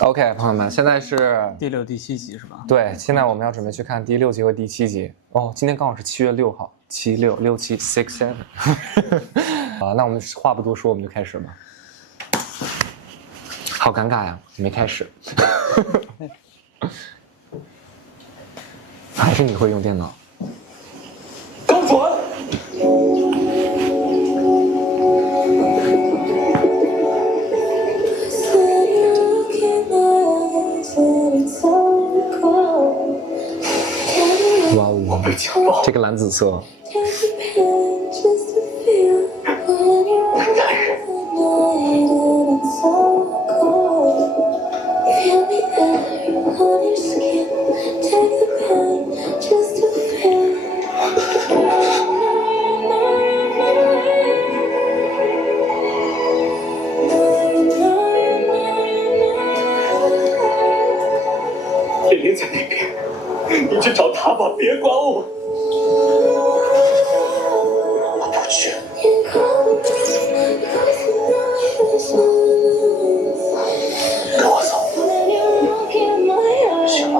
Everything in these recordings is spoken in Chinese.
OK， 朋友们，现在是第6、第7集是吧？对，现在我们要准备去看第6集和第7集。哦，今天刚好是7月6号，7、6、6、7、6、7。啊，那我们话不多说，我们就开始吧。好尴尬呀，没开始。还是你会用电脑？高传。哇哦，这个蓝紫色。玲玲在那边，你去找她吧，别管我。我不去。跟我走。行吗？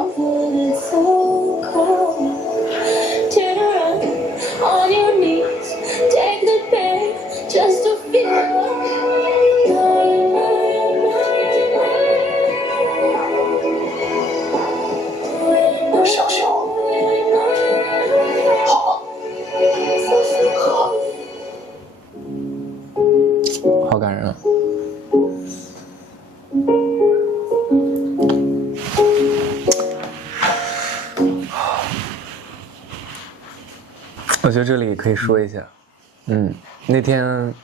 相信我，好吗？好感人啊！我觉得这里可以说一下，那天，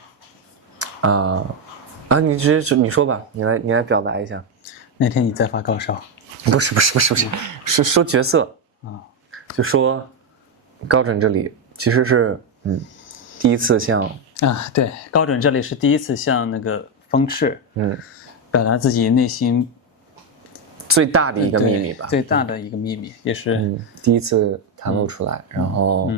你直接你说吧，你来表达一下。那天你在发高烧？不是，是说角色啊，就说高准这里其实是第一次向对，高准这里是第一次向那个风赤表达自己内心最大的一个秘密吧，最大的一个秘密，也是第一次袒露出来，然后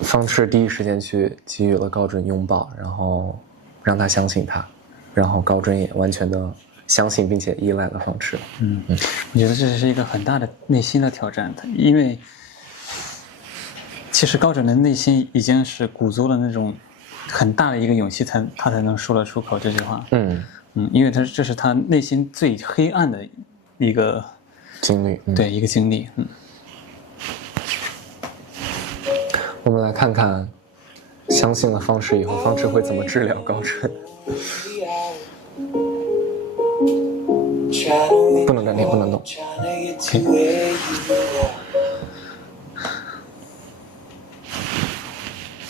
方赤第一时间去给予了高准拥抱，然后让他相信他，然后高准也完全的相信并且依赖了方赤。我觉得这是一个很大的内心的挑战，因为其实高准的内心已经是鼓足了那种很大的一个勇气，他才能说得出口这句话。因为这是他内心最黑暗的一个经历，对，一个经历。我们来看看，相信了方赤以后，方赤会怎么治疗高准？不能暂停，不能动。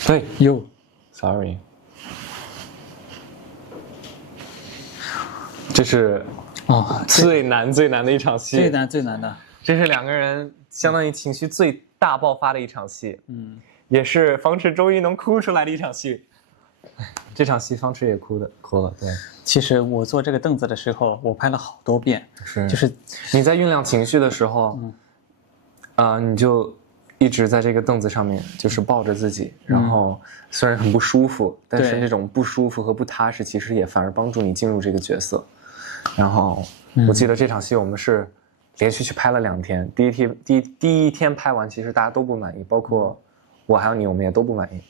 对，sorry。这是最难的一场戏，最难的。这是两个人相当于情绪最大爆发的一场戏，也是方赤终于能哭出来的一场戏。这场戏方赤也哭了，对。其实我坐这个凳子的时候，我拍了好多遍，就是你在酝酿情绪的时候，你就一直在这个凳子上面，就是抱着自己，然后虽然很不舒服，但是那种不舒服和不踏实，其实也反而帮助你进入这个角色。然后我记得这场戏我们是连续去拍了2天，第一天拍完，其实大家都不满意，包括我还有你，我们也都不满意。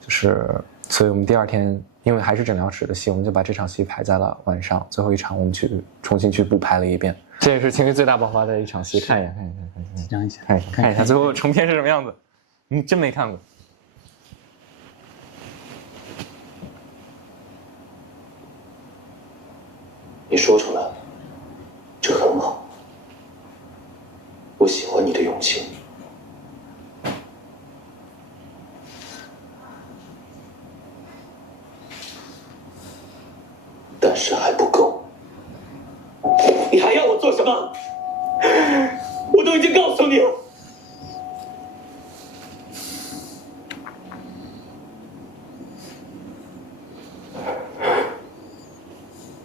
就是所以我们第2天因为还是诊疗室的戏，我们就把这场戏排在了晚上，最后一场我们重新去补拍了一遍。这也是情绪最大爆发的一场戏，看一眼，紧张一下，看一下最后成片是什么样子。你真没看过？你说出来了，这很好。我喜欢你的勇气。但是还不够。你还要我做什么？我都已经告诉你了。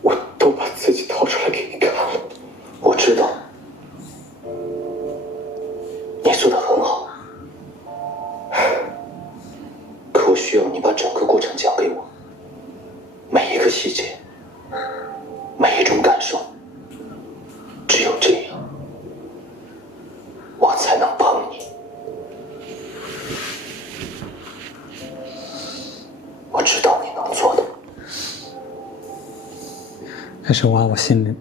我都把自己掏出来给你看了。我知道，你做得很好。可我需要你把整个过程讲给我，每一个细节。难受，只有这样，我才能帮你。我知道你能做的。开始挖我心里。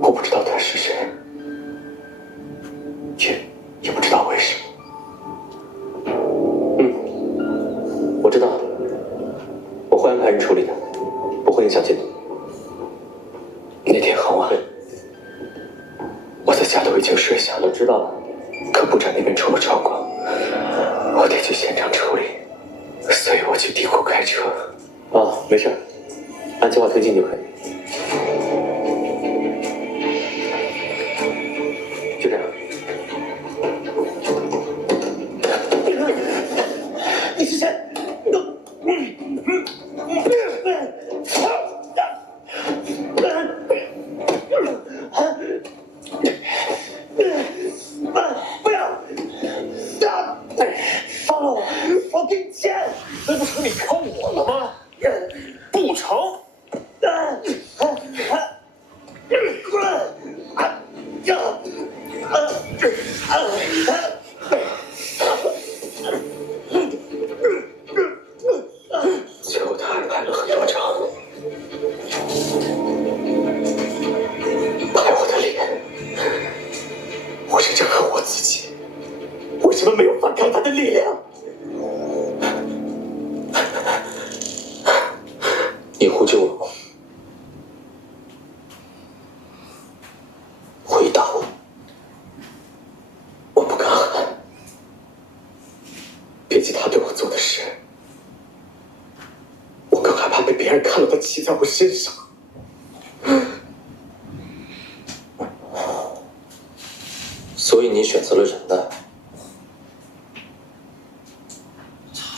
我不知道他是谁，也不知道为什么。我知道，我会安排人处理的，不会影响进度。那天很晚，我在家都已经睡下了，知道了。可部长那边出了状况，我得去现场处理，所以我去地库开车。没事，按计划推进就可以。就这样。你是谁？不要！放了我！我给你钱！那不成你坑我了吗？不成！就他还拍了很多张，拍我的脸，我甚至恨我自己，为什么没有反抗他的力量？你呼救了吗？回答我。我不敢喊，比起他对我做的事，我更害怕被别人看到他骑在我身上。所以你选择了忍耐。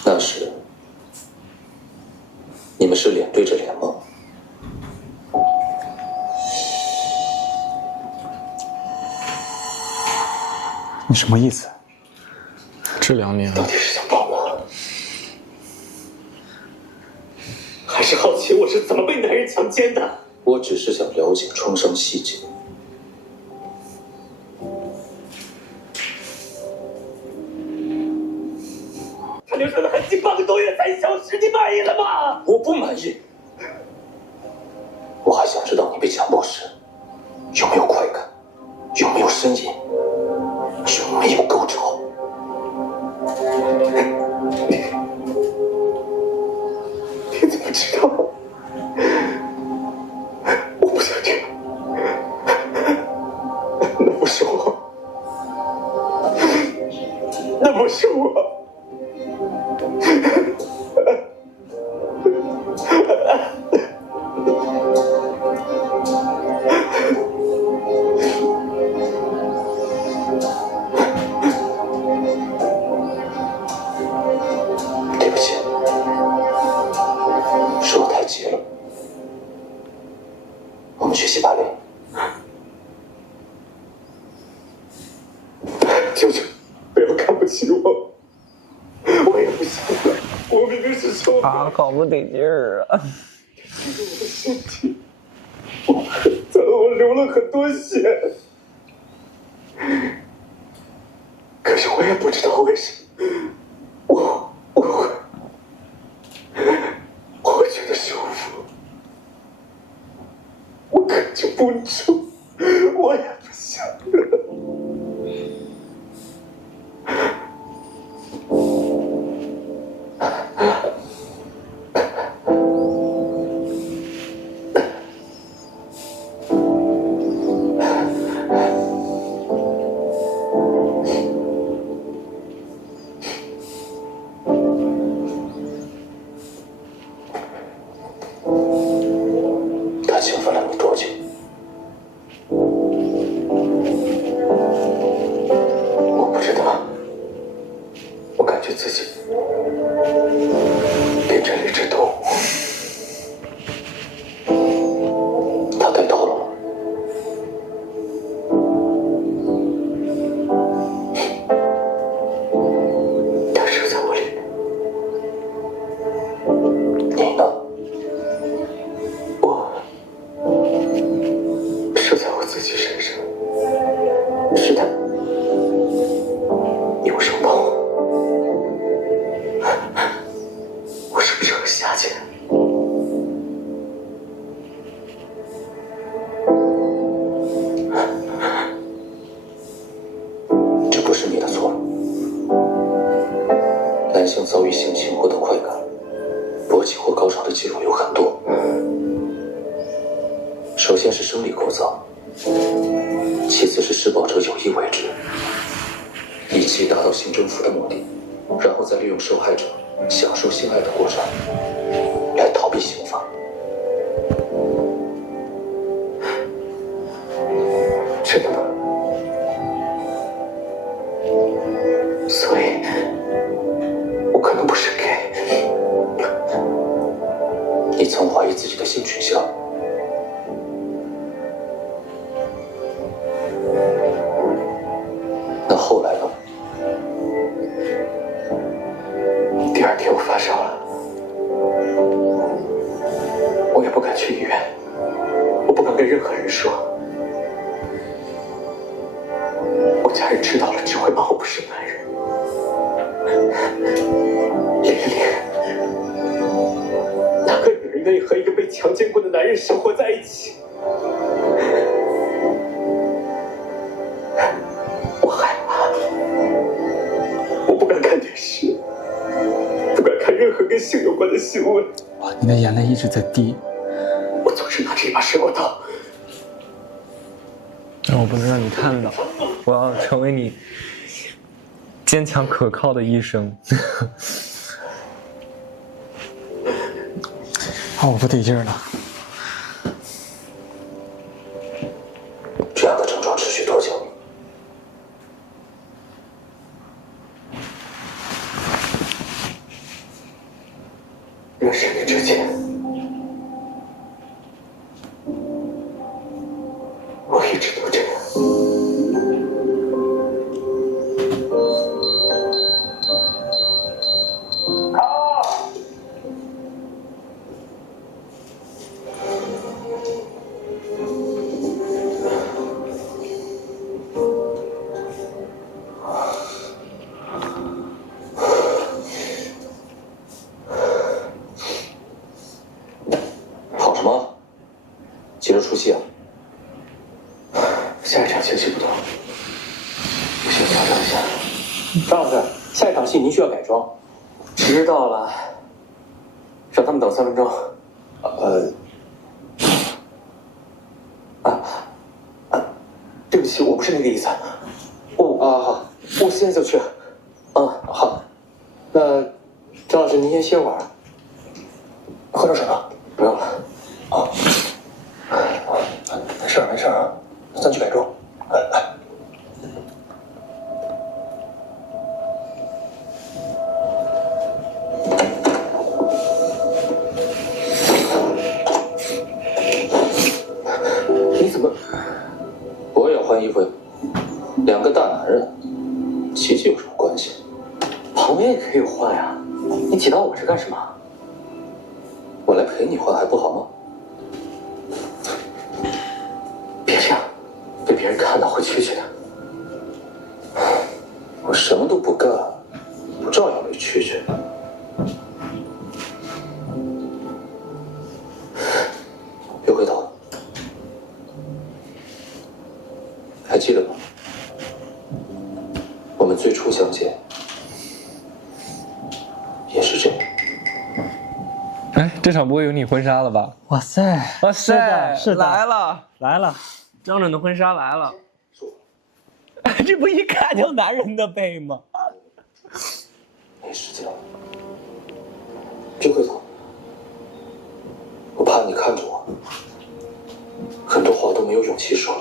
那时，你们是脸对着脸吗？你什么意思？这2年了，到底是想帮我，还是好奇我是怎么被男人强奸的？我只是想了解创伤细节。他留下的痕迹8个多月才消失，你满意了吗？我不满意。我还想知道你被强暴时有没有快感，有没有呻吟，有没有高潮。你怎么知道？我不想听。那不是我，那不是我。对不起，是我太急了。我们学习芭蕾。求求，不要看不起我，我也不行了。我明明是受伤，好不得劲儿啊！这是我的身体，我很脏，我流了很多血。可是我也不知道为什么，我会觉得舒服，我根据不住，我也不想了。他兴奋了你多久？我不知道，我感觉自己变成了一只动物。他带头了吗？遭遇性侵获得快感、勃起或高潮的记录有很多。首先是生理构造，其次是施暴者有意为之，以期达到性征服的目的，然后再利用受害者享受性爱的过程来逃避刑罚。真的吗？所以，我可能不是 gay。你曾怀疑自己的性取向？那后来呢？第二天我发烧了，我也不敢去医院，我不敢跟任何人说。我家人知道了只会骂我不是男人。玲玲，哪个女人愿意和一个被强奸过的男人生活在一起？我害怕，我不敢看电视，不敢看任何跟性有关的新闻。哇，你的眼泪一直在滴。我总是拿着一把水果刀。但我不能让你看到，我要成为你坚强可靠的医生。我不对劲儿了。这样的症状持续多久？认识你之前，我一直都这样。跑什么？急着出戏啊？下一场情绪不同，我先调整一下。张老师，下一场戏您需要改装。知道了，让他们等3分钟。对不起，我不是那个意思。好，我现在就去。好。那张老师您先歇会儿。喝点水吧。不用了。没事啊，咱去改装。你怎么？我也要换衣服呀。2个大男人，奇迹有什么关系？旁边也可以换呀。你挤到我这干什么？我来陪你换还不好吗？别这样，被别人看到会蛐蛐的。我什么都不干，不照样被蛐蛐？别回头，还记得吗？我们最初相见也是这样。哎，这场不会有你婚纱了吧？哇塞！哇塞，是的，来了，张准的婚纱来了。这不一看就男人的背吗？没时间了，别回头，我怕你看着我，很多话都没有勇气说。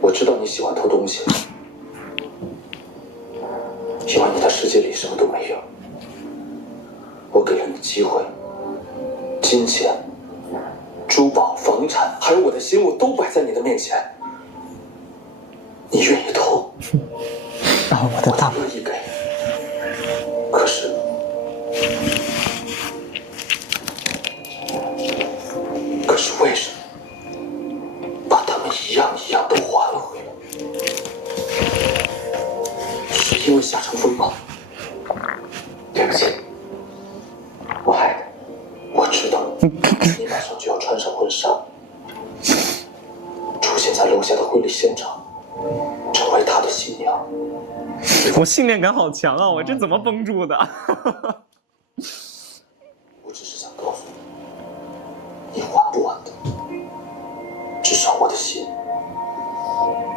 我知道你喜欢偷东西，因为你的世界里什么都没有。我给了你机会，金钱、珠宝、房产，还有我的心，我都摆在你的面前。你愿意偷，我的大乐意给。可是，为什么把他们一样一样都还回来？是因为夏承风吗？对不起，我害你。我知道，你马上就要穿上婚纱，出现在楼下的婚礼现场，成为他的新娘。我信念感好强啊！我这怎么绷住的？我只是想告诉你，你还不完的。至少我的心，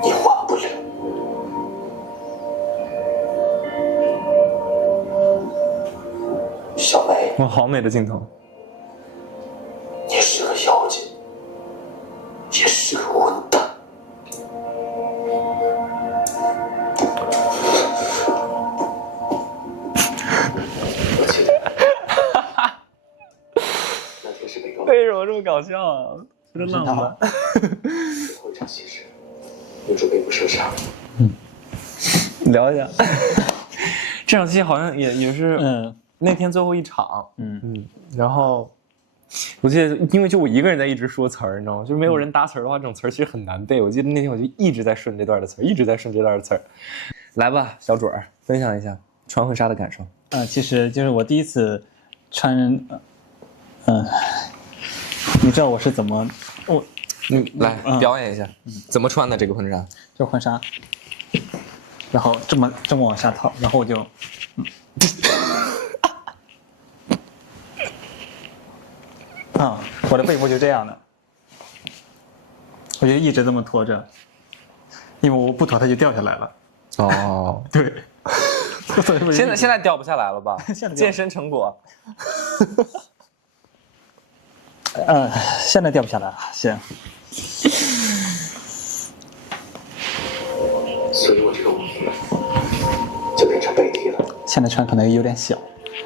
你还不了。小梅，哇，好美的镜头。你是个妖精，也是个混蛋。我记得那天是被告。为什么这么搞笑啊？觉得浪漫。最后一场戏时，女主被捕射杀。聊一下。这场戏好像也是那天最后一场。然后我记得，因为就我一个人在一直说词儿，你知道吗？就是没有人搭词儿的话，这种词儿其实很难背。我记得那天我就一直在顺这段的词儿，一直在顺这段的词儿。来吧，小准儿，分享一下穿婚纱的感受。其实就是我第一次穿，你知道我是怎么，来表演一下，怎么穿的这个婚纱？这婚纱，然后这么往下套，然后我就，我的背部就这样的，我就一直这么拖着，因为我不拖它就掉下来了。哦，对，现在掉不下来了吧？健身成果。现在掉不下来了，行。所以我这个舞衣就变成背提了。现在穿可能有点小。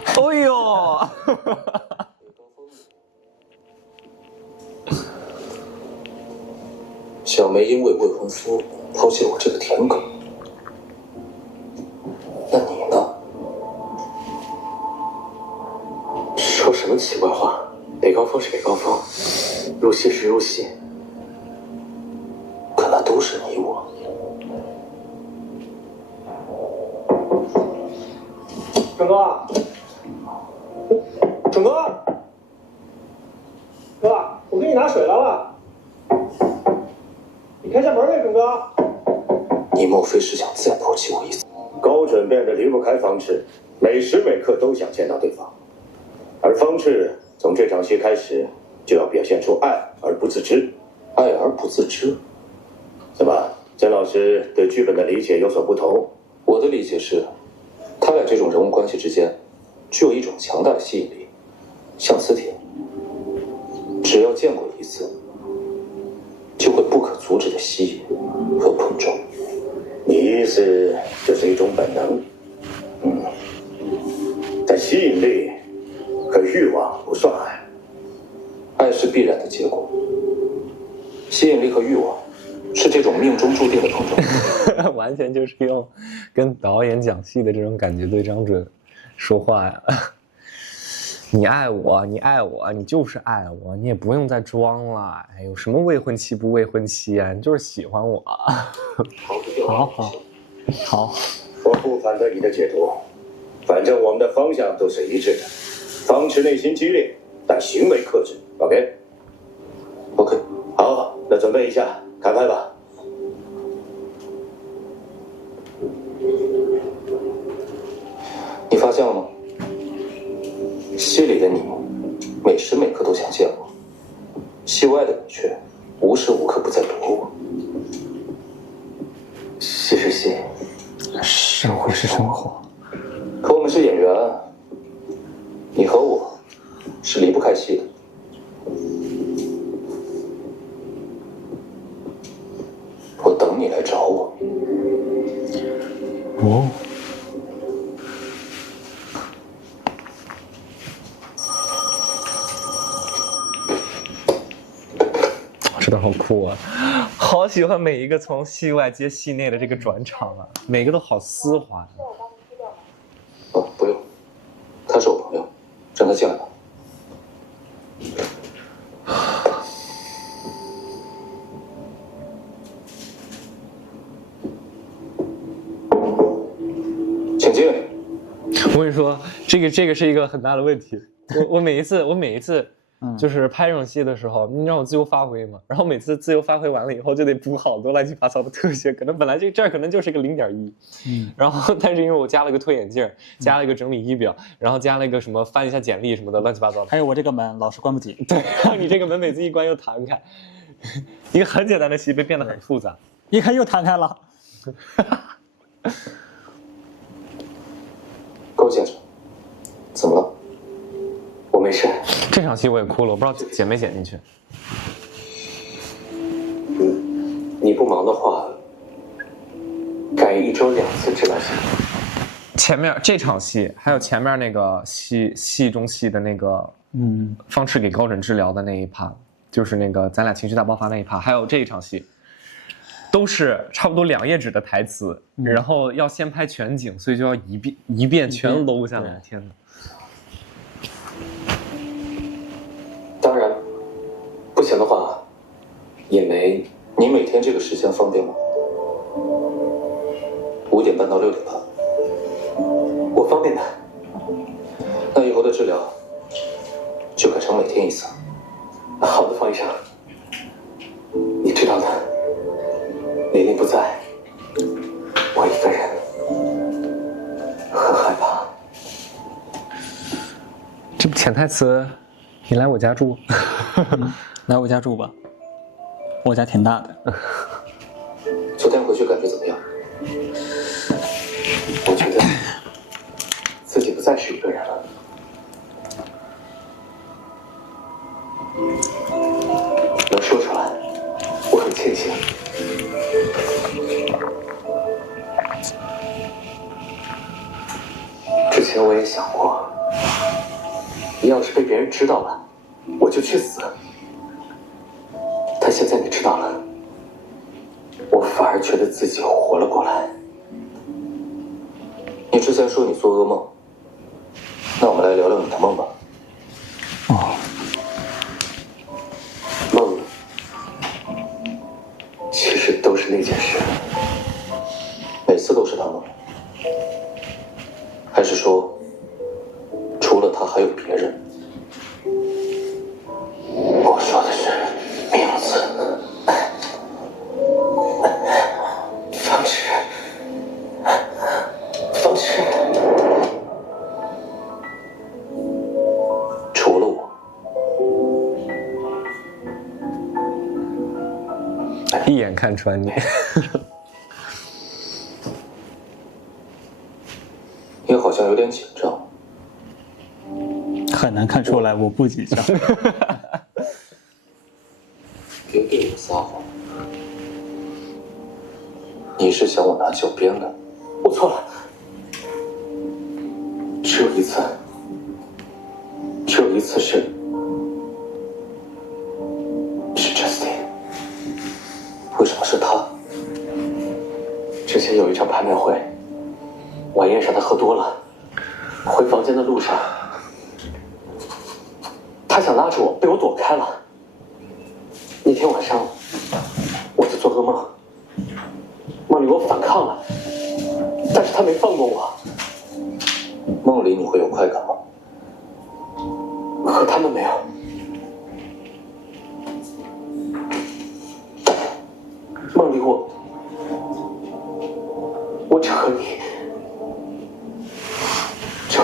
哎呦！小梅因为未婚夫抛弃了我这个舔狗，那你呢？说什么奇怪话？北高峰是北高峰，入戏是入戏，可那都是你我。准哥，准哥，哥，我给你拿水来了，你开下门呗，准哥。你莫非是想再抛弃我一次？高准变得离不开方赤，每时每刻都想见到对方，而方赤从这场戏开始就要表现出爱而不自知。爱而不自知？怎么，甄老师对剧本的理解有所不同？我的理解是，他俩这种人物关系之间具有一种强大的吸引力，像磁铁，只要见过一次，就会不可阻止的吸引和碰撞。你意思这是一种本能？但吸引力和欲望不算爱，爱是必然的结果，吸引力和欲望是这种命中注定的碰撞。完全就是用跟导演讲戏的这种感觉对张准说话呀。你爱我，你爱我，你就是爱我，你也不用再装了。哎呦，什么未婚妻不未婚妻啊？你就是喜欢我。好，我不反对你的解读，反正我们的方向都是一致的。方赤内心激烈，但行为克制。OK， 好，那准备一下，开拍吧。你发现了吗？戏里的你每时每刻都想见我，戏外的你却无时无刻不在躲我。戏是戏，生活是生活。可我们是演员，你和我是离不开戏的。我等你来找我。哦。这段好酷啊！好喜欢每一个从戏外接戏内的这个转场啊，每个都好丝滑。哦，不用，他是我朋友，让他进来吧。请进。我跟你说，这个是一个很大的问题。我每一次就是拍这种戏的时候，你让我自由发挥嘛，然后每次自由发挥完了以后，就得补好多乱七八糟的特写，可能本来这儿可能就是个0.1，然后但是因为我加了个推眼镜，加了一个整理仪表，然后加了一个什么翻一下简历什么的乱七八糟的，还有我这个门老是关不紧，对，然后你这个门每次一关又弹开，一个很简单的戏被变得很复杂，一看又弹开了。高先生，怎么了？我没事。这场戏我也哭了，我不知道剪没剪进去。你不忙的话，改1周2次治疗行吗？前面这场戏，还有前面那个戏中戏的那个，方赤给高枕治疗的那一趴，就是那个咱俩情绪大爆发那一趴，还有这一场戏，都是差不多2页纸的台词，然后要先拍全景，所以就要一遍全搂下来。天哪！当然，不行的话，也没。你每天这个时间方便吗？5点半到6点半。我方便的。那以后的治疗就改成每天1次。好的，方医生。你知道的，琳琳不在，我一个人很害怕。这不潜台词，你来我家住，来我家住吧，我家挺大的。昨天回去感觉怎么样？我觉得自己不再是一个人了。能说出来，我很庆幸。之前我也想过，要是被别人知道了，我就去死。但现在你知道了，我反而觉得自己活了过来。你之前说你做噩梦，那我们来聊聊你的梦吧。梦其实都是那件事，每次都是他梦，还是说除了他还有别人？我说的是名字。方赤，方赤，除了我，一眼看穿你。你好像有点紧张。很难看出来我不紧张。别对我撒谎，你是想我拿脚鞭的？我错了，只有一次是 Justin。为什么是他？之前有一场拍卖会，晚宴上他喝多了，回房间的路上，他想拉住我，被我躲开了。那天晚上，我就做噩梦，梦里我反抗了，但是他没放过我。梦里你会有快感吗？可他们没有。梦里我只和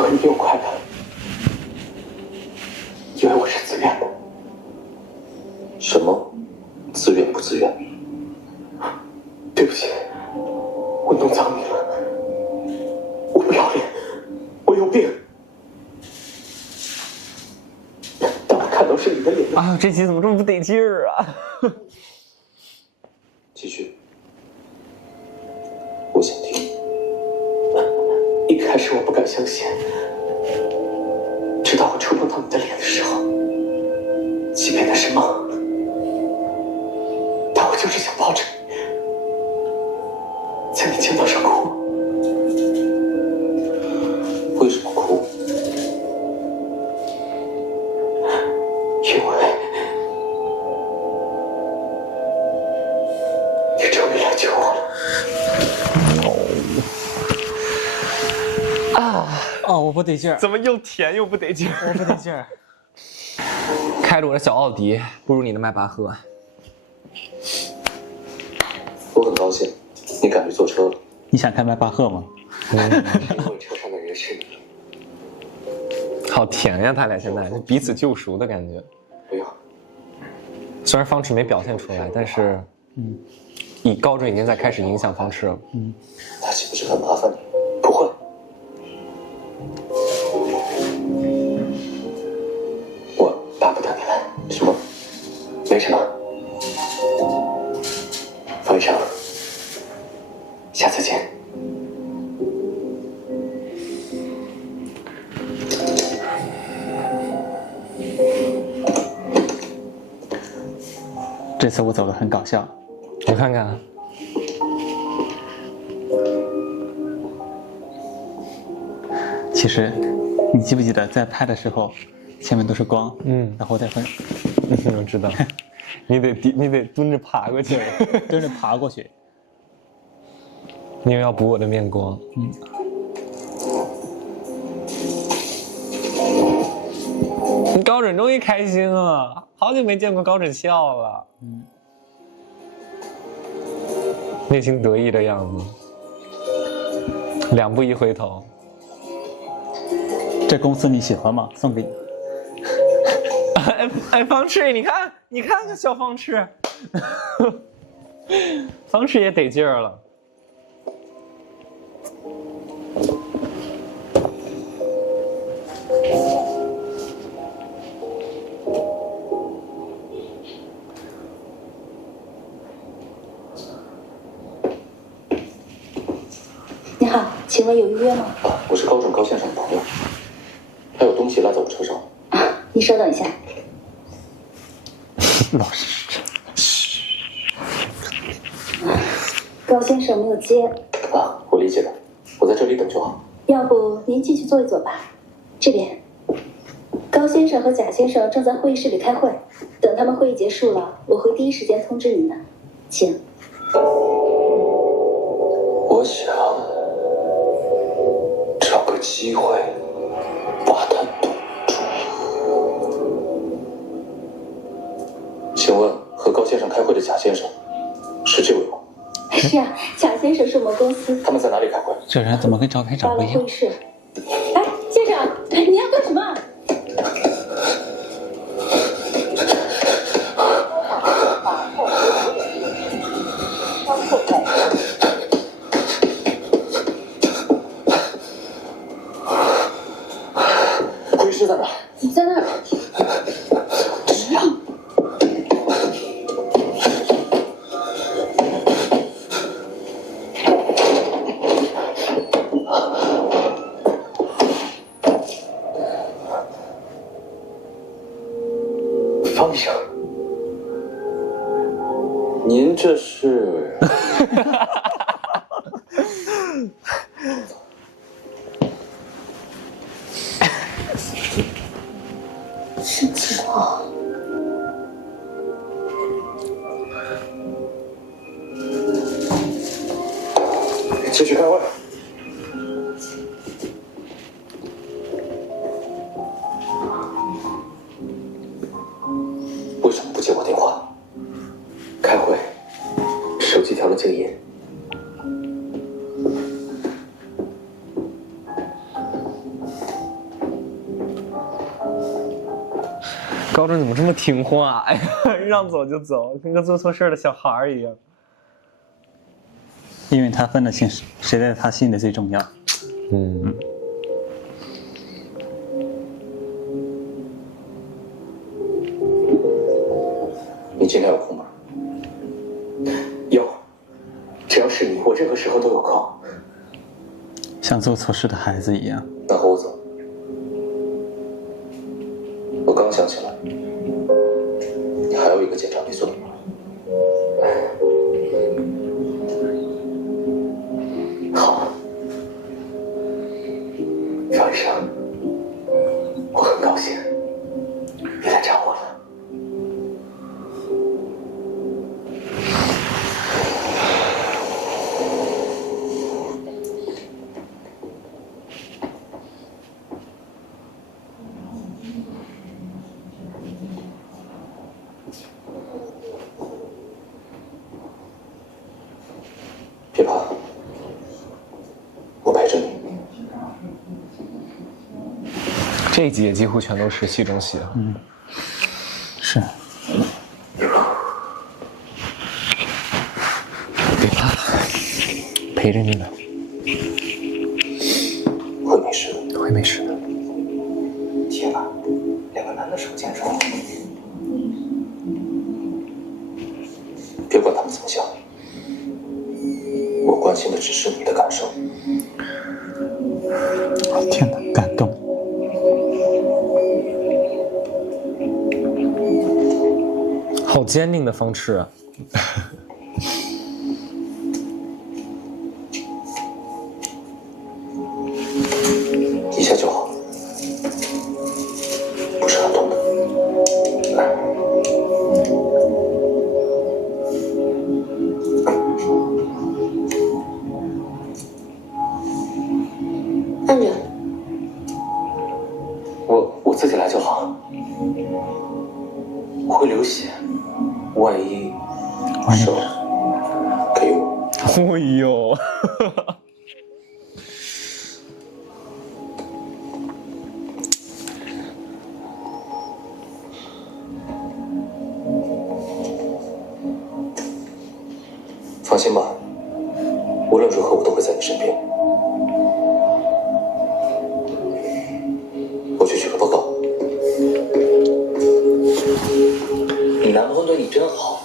你有快感，因为我是自愿的。什么？自愿不自愿？对不起，我弄脏你了。我不要脸，我有病。当我看到是你的脸啊，这集怎么这么不得劲儿啊？继续，我想听。一开始我不敢相信，直到我触碰到你的脸的时候，即便那是梦，但我就是想抱着你，在你肩膀上哭。为什么哭？因为你终于来救我了。哦，我不得劲儿，怎么又甜又不得劲儿？我不得劲儿。开着我的小奥迪，不如你的迈巴赫。我很高兴你敢于坐车了。你想开迈巴赫吗？因为车上的人是你。好甜呀，他俩现在彼此救赎的感觉。不要。虽然方池没表现出来，但是，高准已经在开始影响方池了。他岂不是很麻烦你？不会。我巴不得你来。什么？没什么。方医生，下次见。这次我走的很搞笑，我看看。其实，你记不记得在拍的时候，前面都是光，然后再分，我知道，你得蹲着爬过去，蹲着爬过去，因为要补我的面光。高准终于开心了，好久没见过高准笑了，内心得意的样子，两步一回头。这公司你喜欢吗？送给你。哎，方赤，你看看小方赤，方赤也得劲儿了。你好，请问有预约吗？我是高准高先生的朋友，他有东西落在我车上。你稍等一下。老师，高先生没有接。我理解的，我在这里等就好。要不您进去坐一坐吧，这边。高先生和贾先生正在会议室里开会，等他们会议结束了，我会第一时间通知您的。请。我想找个机会把他堵住。请问和高先生开会的贾先生是这位吗？是啊，贾先生是我们公司。他们在哪里开会？这人怎么跟照片长不一样到了会议？室。哎，先生，你要干什么？会议室在哪？你在那儿。这样。方医生，您这是？生气了。继续开会。为什么不接我电话？开会，手机调了静音。高准怎么这么听话？哎呀，让走就走，跟个做错事的小孩一样。因为他分得清谁在他心里最重要。你今天有空吗？有，只要是你，我任何时候都有空。像做错事的孩子一样。那和我走。我刚想起来，你还有一个检查没做。好，方医生，我很高兴你来找我了。这一集也几乎全都是戏中戏啊。是。别怕，陪着你呢。会没事的。会没事的。天哪，2个男的手牵手，别管他们怎么想，我关心的只是你的感受。天哪，感动。好坚定的方式啊！一下就好，不是很痛的。来，按着。我自己来就好。会流血，万一手给我。哎呦！放心吧，无论如何我都会在你身边。我去取个报告。你男朋友对你真好，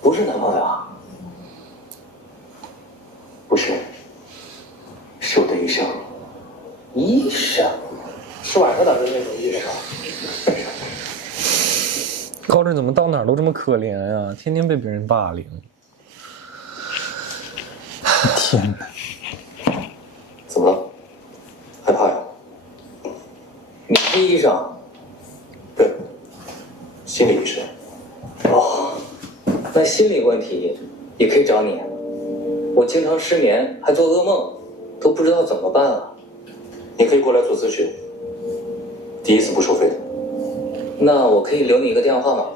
不是男朋友啊？不是，是我的医生。医生？是晚上打的那种医生啊？高震怎么到哪儿都这么可怜呀、天天被别人霸凌。天哪！怎么了？害怕呀？你是医生？对，心理医生。哦，那心理问题也可以找你。我经常失眠，还做噩梦，都不知道怎么办了。你可以过来做咨询，第一次不收费的。那我可以留你一个电话吗？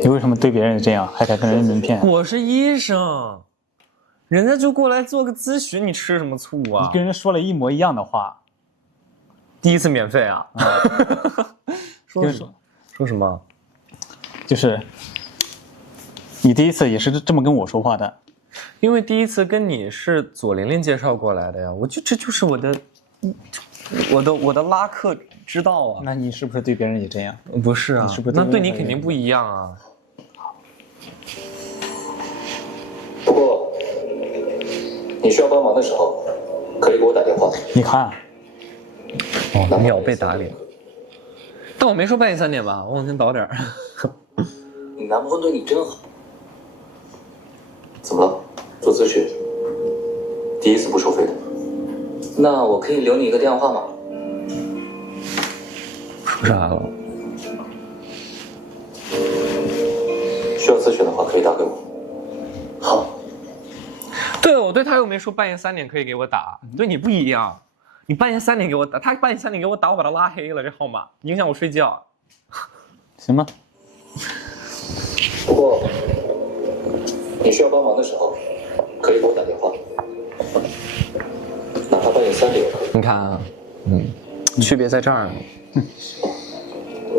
你为什么对别人这样，还敢跟人门骗？我是医生，人家就过来做个咨询，你吃什么醋啊？你跟人说了一模一样的话，第一次免费啊？说什么？就是你第一次也是这么跟我说话的。因为第一次跟你是左琳琳介绍过来的呀，这就是我的拉客之道啊。那你是不是对别人也这样？不是啊，你是不是那对你肯定不一样啊。不过，你需要帮忙的时候，可以给我打电话。你看，哦，秒被打脸。但我没说半夜3点吧，我往前倒点儿。你男朋友对你真好。怎么了？做咨询，第一次不收费的。那我可以留你一个电话吗？说啥了？需要咨询的话，可以打给我。好。对，我对他又没说半夜3点可以给我打，对你不一样。你半夜3点给我打，他半夜3点给我打，我把他拉黑了，这号码影响我睡觉。行吧。不过，你需要帮忙的时候，可以给我打电话，哪怕半夜3点也可以。你看啊，区别在这儿呢。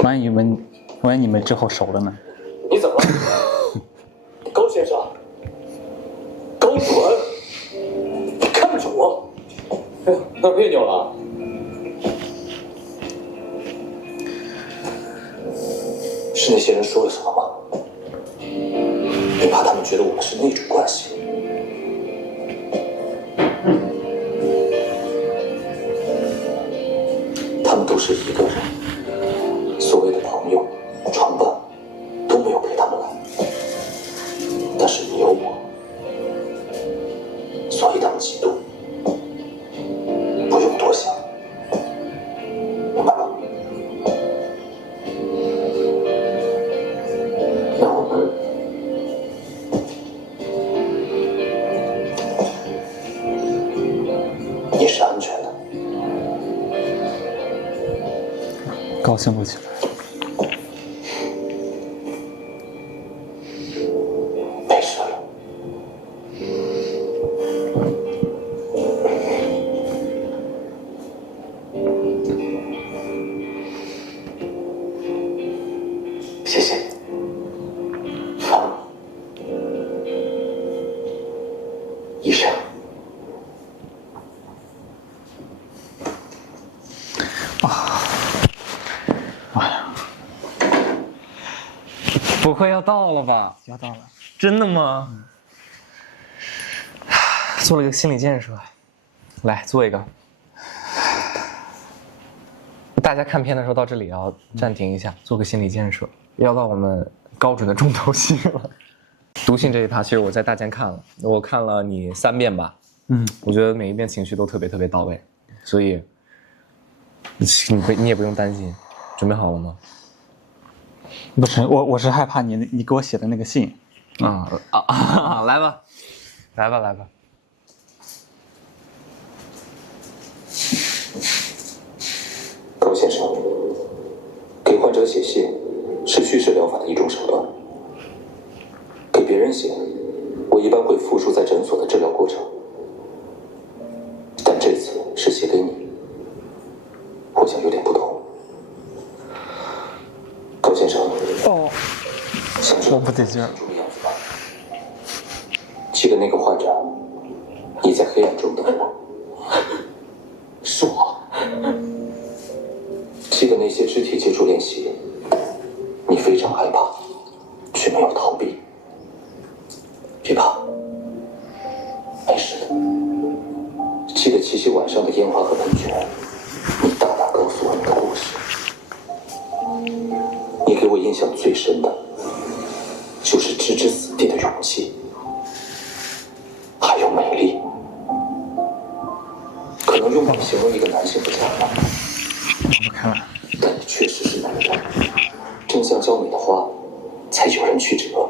万一你们之后熟了呢？你怎么了，高先生？高主任，你看不准我？哎呀，哪别扭了？是那些人说了什么吗？你怕他们觉得我们是那种关系？他们都是一个人，所谓的朋友、床伴都没有陪他们来，但是你有我，所以他们嫉妒，不用多想，明白吗？那我们也是安全的。高兴不起来。没事了。谢谢。方医生。不会要到了吧？要到了，真的吗？做了个心理建设，来做一个。大家看片的时候到这里要暂停一下，做个心理建设。要到我们高准的重头戏了。读信这一趴，其实我在大间看了，我看了你3遍吧。我觉得每一遍情绪都特别特别到位，所以你也不用担心。准备好了吗？不是，我是害怕你给我写的那个信。来吧，来吧，来吧。高先生，给患者写信是叙事疗法的一种手段。给别人写，我一般会复述在诊所的治疗过程，但这次是写给你，我想有点不同。高先生，想知道我不得劲儿。什么样子吧？记得那个患者，你在黑暗中等我，是我。记得那些肢体接触练习，你非常害怕，却没有逃避。别怕，没事的。记得七夕晚上的烟花和喷泉，你大胆告诉我你的故事。你给我印象最深的，就是置之死地的勇气，还有美丽。可能用美形容一个男性不恰当，我不看了。但你确实是男人。正像娇美的花，才有人去折。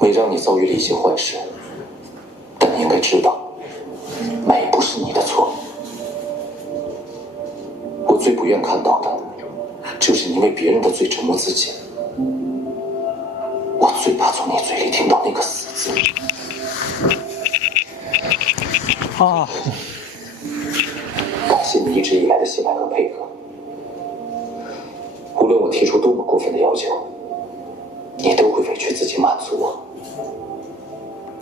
没让你遭遇了一些坏事，但你应该知道，美不是你的错。我最不愿看到的，就是你为别人的罪折磨自己。我最怕从你嘴里听到那个死字。感谢你一直以来的信赖和配合。无论我提出多么过分的要求，你都会委屈自己满足我。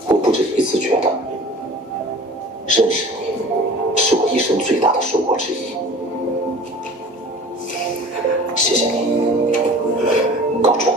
我不止一次觉得，认识你是我一生最大的收获之一。谢谢你，高准。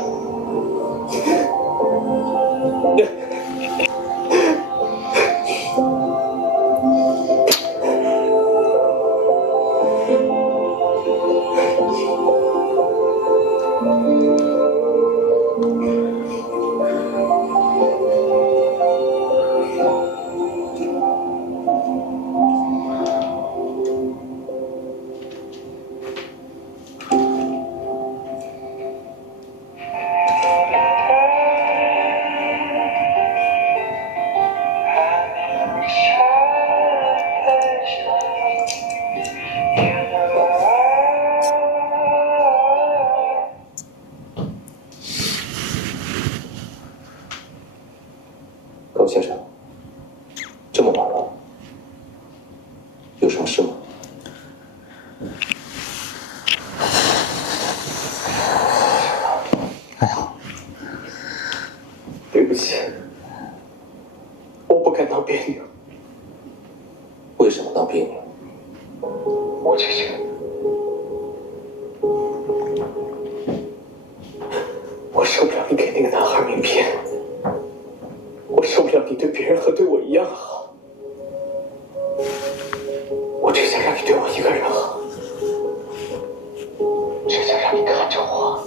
高先生，这么晚了，有什么事吗？哎呀，对不起，我不该闹别扭。为什么闹别扭？我觉得，我受不了你给那个男孩名片，我受不了你对别人和对我一样好，我只想让你对我一个人好，只想让你看着我。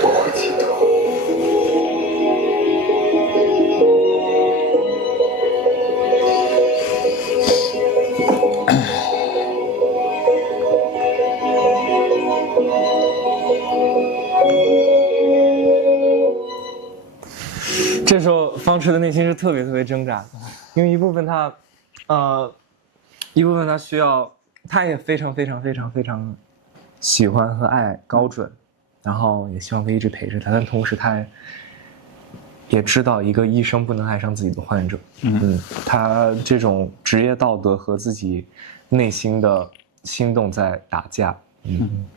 我会记得。这时候方池的内心是特别特别挣扎的，因为一部分他需要，他也非常非常非常非常喜欢和爱高准，然后也希望可以一直陪着他，但同时他也知道一个医生不能爱上自己的患者。他这种职业道德和自己内心的心动在打架。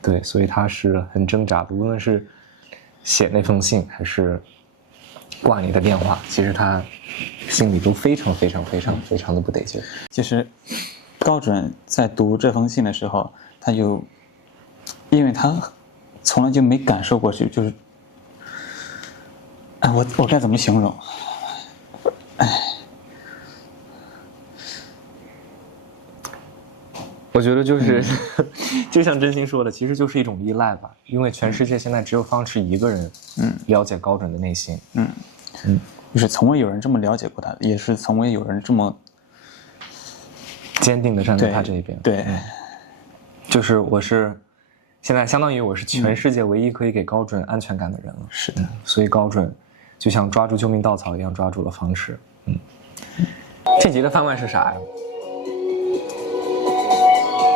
对，所以他是很挣扎的，无论是写那封信还是挂你的电话，其实他心里都非常的不得劲。其实高准在读这封信的时候，他就因为他从来就没感受过去，就是我该怎么形容？我觉得就是，就像真心说的，其实就是一种依赖吧。因为全世界现在只有方式一个人，了解高准的内心，就是从未有人这么了解过他，也是从未有人这么坚定的站在他这一边。对，就是现在相当于我是全世界唯一可以给高准安全感的人了。是的，所以高准就像抓住救命稻草一样抓住了方式。这集的番外是啥呀？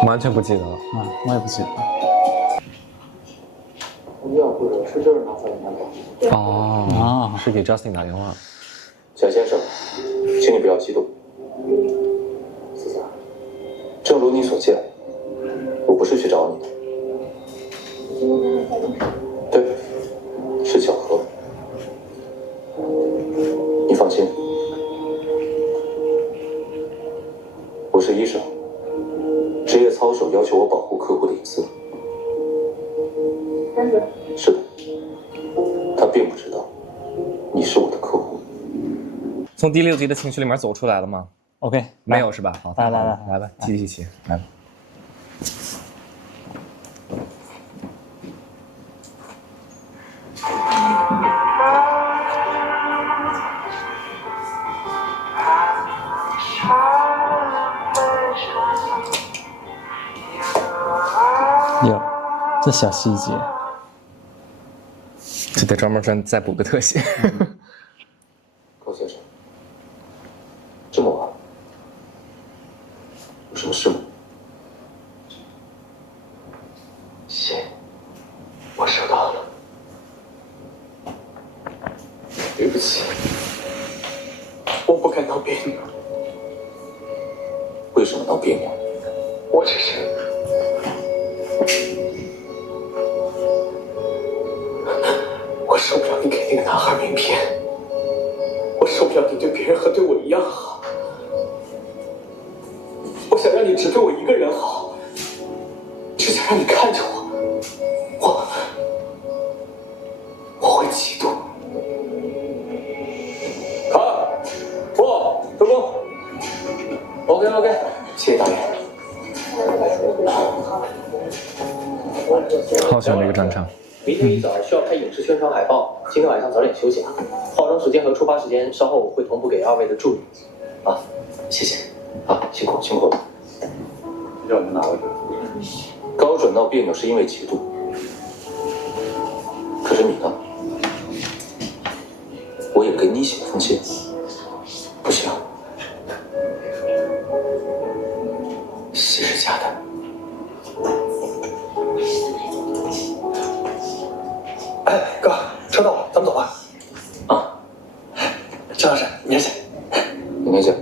完全不记得了。我也不记得。要不者是这儿拿回来的。是给 Justin 打电话。贾先生，请你不要激动。思思，正如你所见，我不是去找你的。对，是巧合。你放心，我是医生。职业操守要求我保护客户的隐私。是的，他并不知道你是我的客户。从第6集的情绪里面走出来了吗 ？OK， 没有是吧？好，来吧，继续，来吧。有这小细节，就得专门再补个特写。高先生，这么晚，有什么事吗？信，我收到了。对不起，我不该闹别扭。为什么闹别扭？我只是……我受不了你给那个男孩名片，我受不了你对别人和对我一样好。我想让你只对我一个人好，只想让你看着我，我会嫉妒。收工。OK， 谢谢导演。好喜欢这个专场。明天一早需要拍影视宣传海报，今天晚上早点休息啊。化妆时间和出发时间稍后我会同步给2位的助理。啊，谢谢。啊，辛苦了。让你们哪位？高准闹别扭是因为嫉妒，可是你呢？我也给你写封信。不行，信是假的。哎，哥，车到了，咱们走吧。啊，张老师，明儿见。明天见。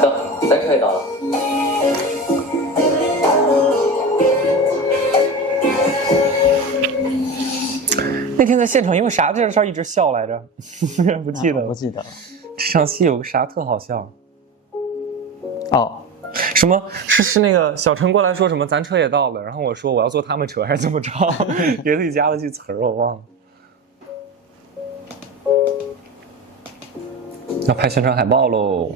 哥，咱车也到了。那天在现场因为啥这事儿一直笑来着？不记得了。这场戏有个啥特好笑？什么是那个小陈过来说什么咱车也到了，然后我说我要坐他们车还是怎么着，给自己加了句词儿我忘了。要拍宣传海报喽！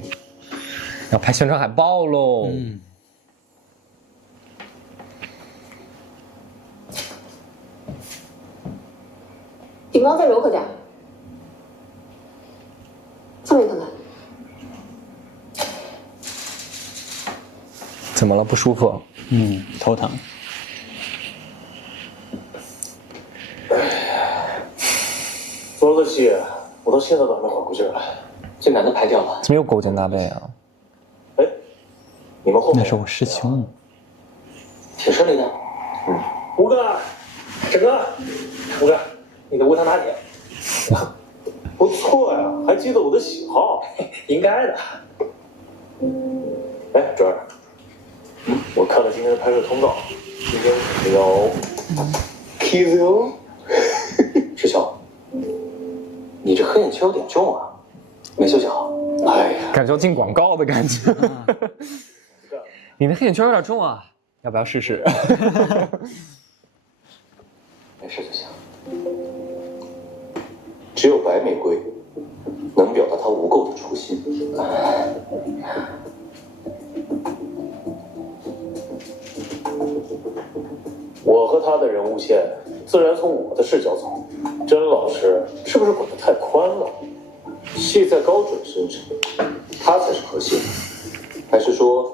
顶缸再柔和点，侧面看看。怎么了？不舒服？头疼。昨儿的戏，我到现在都还没缓过劲儿来。这男的拍掉了。怎么又勾肩搭背啊？哎，你们后面那是我师兄。挺顺利的。吴哥，整个，吴哥，你的无糖拿铁，不错呀，还记得我的喜好，应该的。哎，哲儿，我看了今天的拍摄通告，今天我要 kiss you。师兄，你这黑眼圈有点重啊，没休息好。哎呀，感觉要进广告的感觉。你的黑眼圈有点重啊，要不要试试？没事就行。只有白玫瑰能表达她无垢的初心。我和他的人物线自然从我的视角走。甄老师是不是管得太宽了？戏在高准身上，他才是核心。还是说，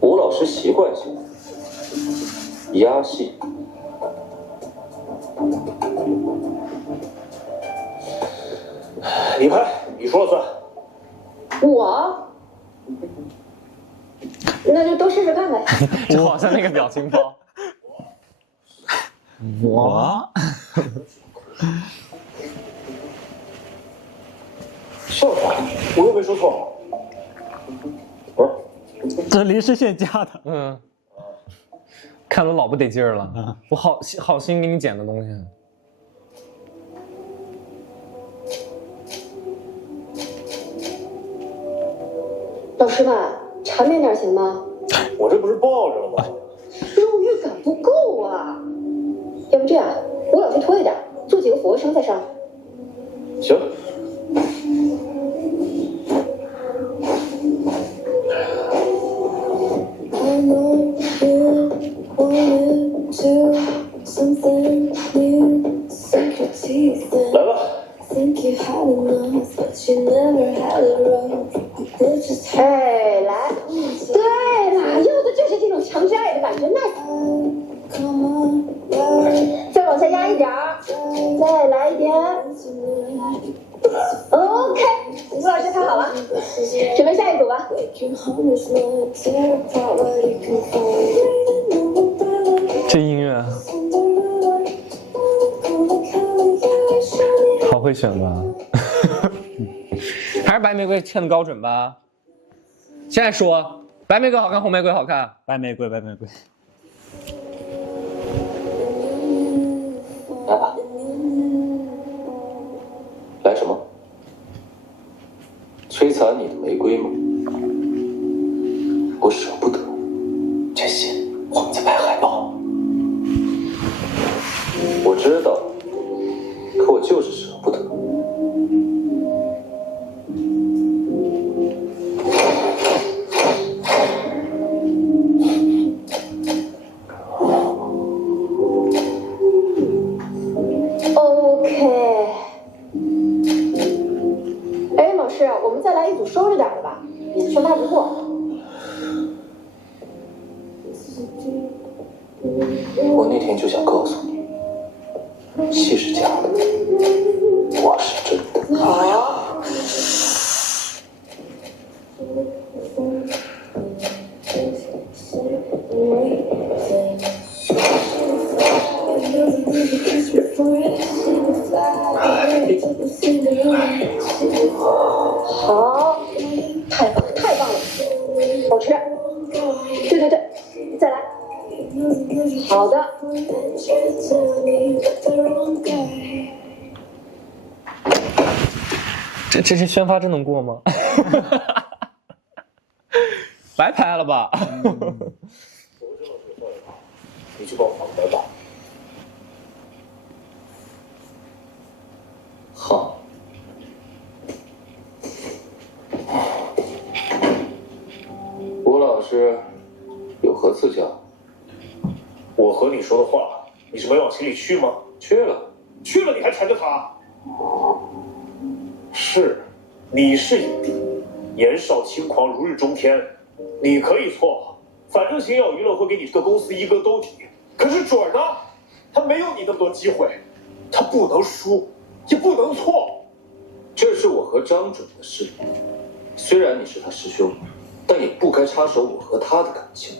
吴老师习惯性压戏？你拍，你说了算。我，那就都试试看呗。就好像那个表情包。我笑话，我又没说错。这临时现加的。看得老不得劲儿了。我好心给你剪的东西。老师们，缠绵点行吗？我这不是抱着了吗？肉欲感不够啊。要不这样，吴老师拖一点，做几个俯卧撑再上。行。来吧。哎，来，对了，要的就是这种强制爱的感觉，那再往下压一点儿，再来一点。OK， 吴老师看好了，准备下一组吧。这音乐好会选吧？还是白玫瑰欠的高准吧？现在说，白玫瑰好看，红玫瑰好看。白玫瑰，白玫瑰。来吧。来什么？摧残你的玫瑰吗？我舍不得这些我们在拍海报。我知道，可我就是舍不得。我们再来一组收着点的吧，也算他不错。我那天就想告诉你，戏是假的，我是真的。好。好，太棒了，太棒了，保持，对对对，再来，好的。这是宣发真能过吗？白拍了吧？你去帮我旁边吧。好。吴老师有何赐教？我和你说的话，你是没往心里去吗？去了，去了，你还缠着他？是，你是影帝，年少轻狂，如日中天，你可以错，反正星耀娱乐会给你这个公司一个兜底。可是准儿呢，他没有你那么多机会，他不能输，也不能错。这是我和张准的事，虽然你是他师兄，但也不该插手我和他的感情。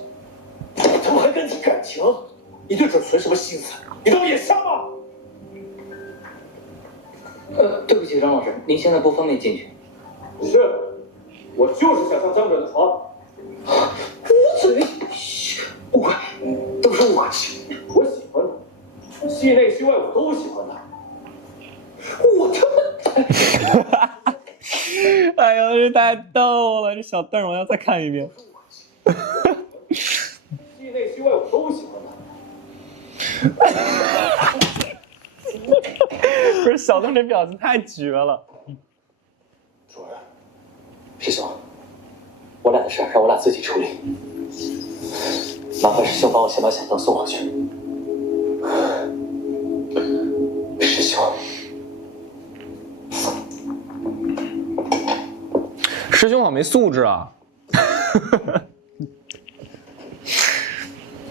怎么还跟你感情？你对准存什么心思？你当我眼瞎吗？对不起，张老师，您现在不方便进去。是，我就是想上张准的床。捂嘴！误会，都是我气。我喜欢他，戏内戏外我都喜欢他。我他妈！哎呦，这太逗了！这小邓，我要再看一遍。戏内戏外我都喜欢他。不是小邓这表情太绝了。主任，师兄，我俩的事让我俩自己处理。麻烦师兄帮我先把小邓送回去。师兄，师兄好没素质啊！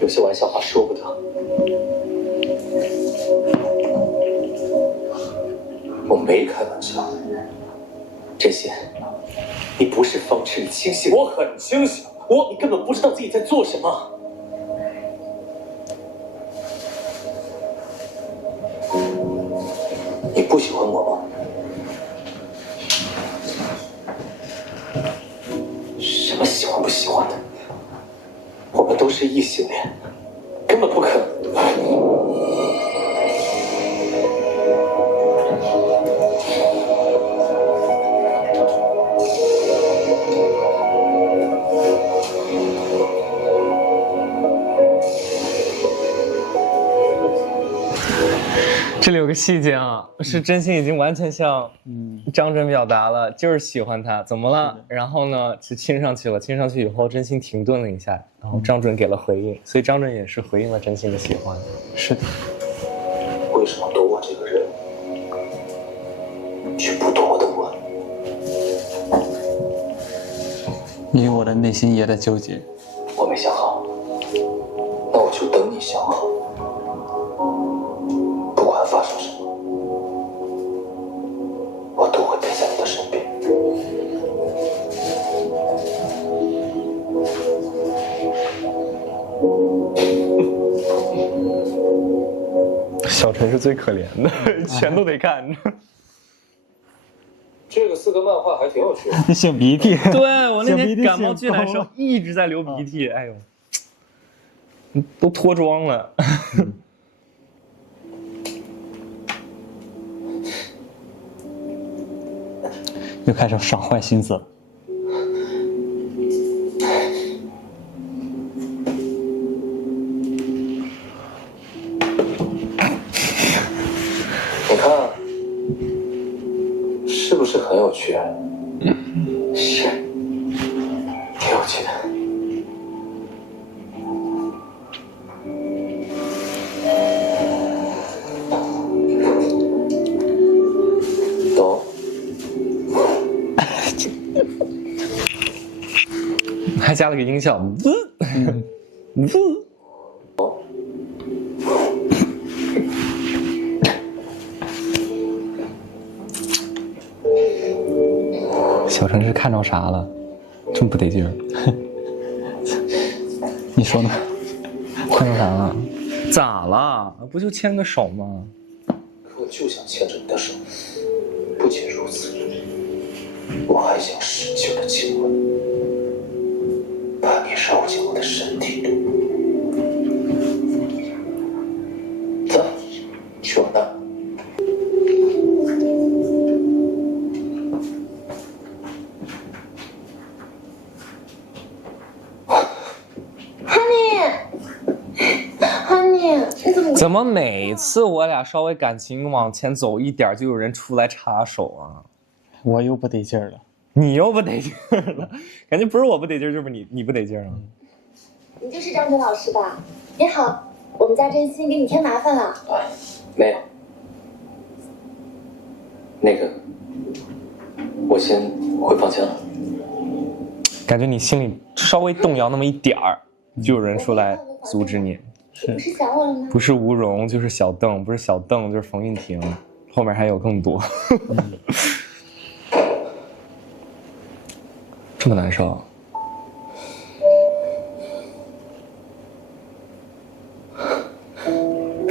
有些玩笑话说不得。我没开玩笑。这些，你不是方痴，你清醒。我很清醒，你根本不知道自己在做什么。你不喜欢我吗？什么喜欢不喜欢的？我们都是异性恋，根本不可能。这里有个细节啊，是真心已经完全向张震表达了，就是喜欢他，怎么了？然后呢，就亲上去了，亲上去以后，真心停顿了一下，然后张震给了回应，所以张震也是回应了真心的喜欢。是的。为什么躲我这个人，却不躲我的吻？因为我的内心也在纠结。我没想好，那我就等你想好。不管发生什么，我都会陪在你的身边。小陈是最可怜的，全都得看。这个4个漫画还挺有趣的。你擤鼻涕。对，我那天感冒进来的时候一直在流鼻涕，哎呦，都脱妆了。又开始耍坏心思了。你看，是不是很有趣？是，挺有趣的。懂。还加了个音效，小陈是看着啥了？这么不得劲儿？你说呢？看着啥了？咋了？不就牵个手吗？可我就想牵着你的手，不仅如此，我还想使劲的亲吻，把你绕进我的身体里。走，去我那儿。怎么每次我俩稍微感情往前走一点，就有人出来插手啊？我又不得劲儿了。你又不得劲儿了，感觉不是我不得劲儿，就是你不得劲儿啊。你就是张真老师吧？你好，我们家真心给你添麻烦了。啊，没有。那个，我先回房间了。感觉你心里稍微动摇那么一点儿，就有人出来阻止你。你不是想我了吗？不是吴蓉就是小邓，不是小邓就是冯玉婷，后面还有更多。这么难受？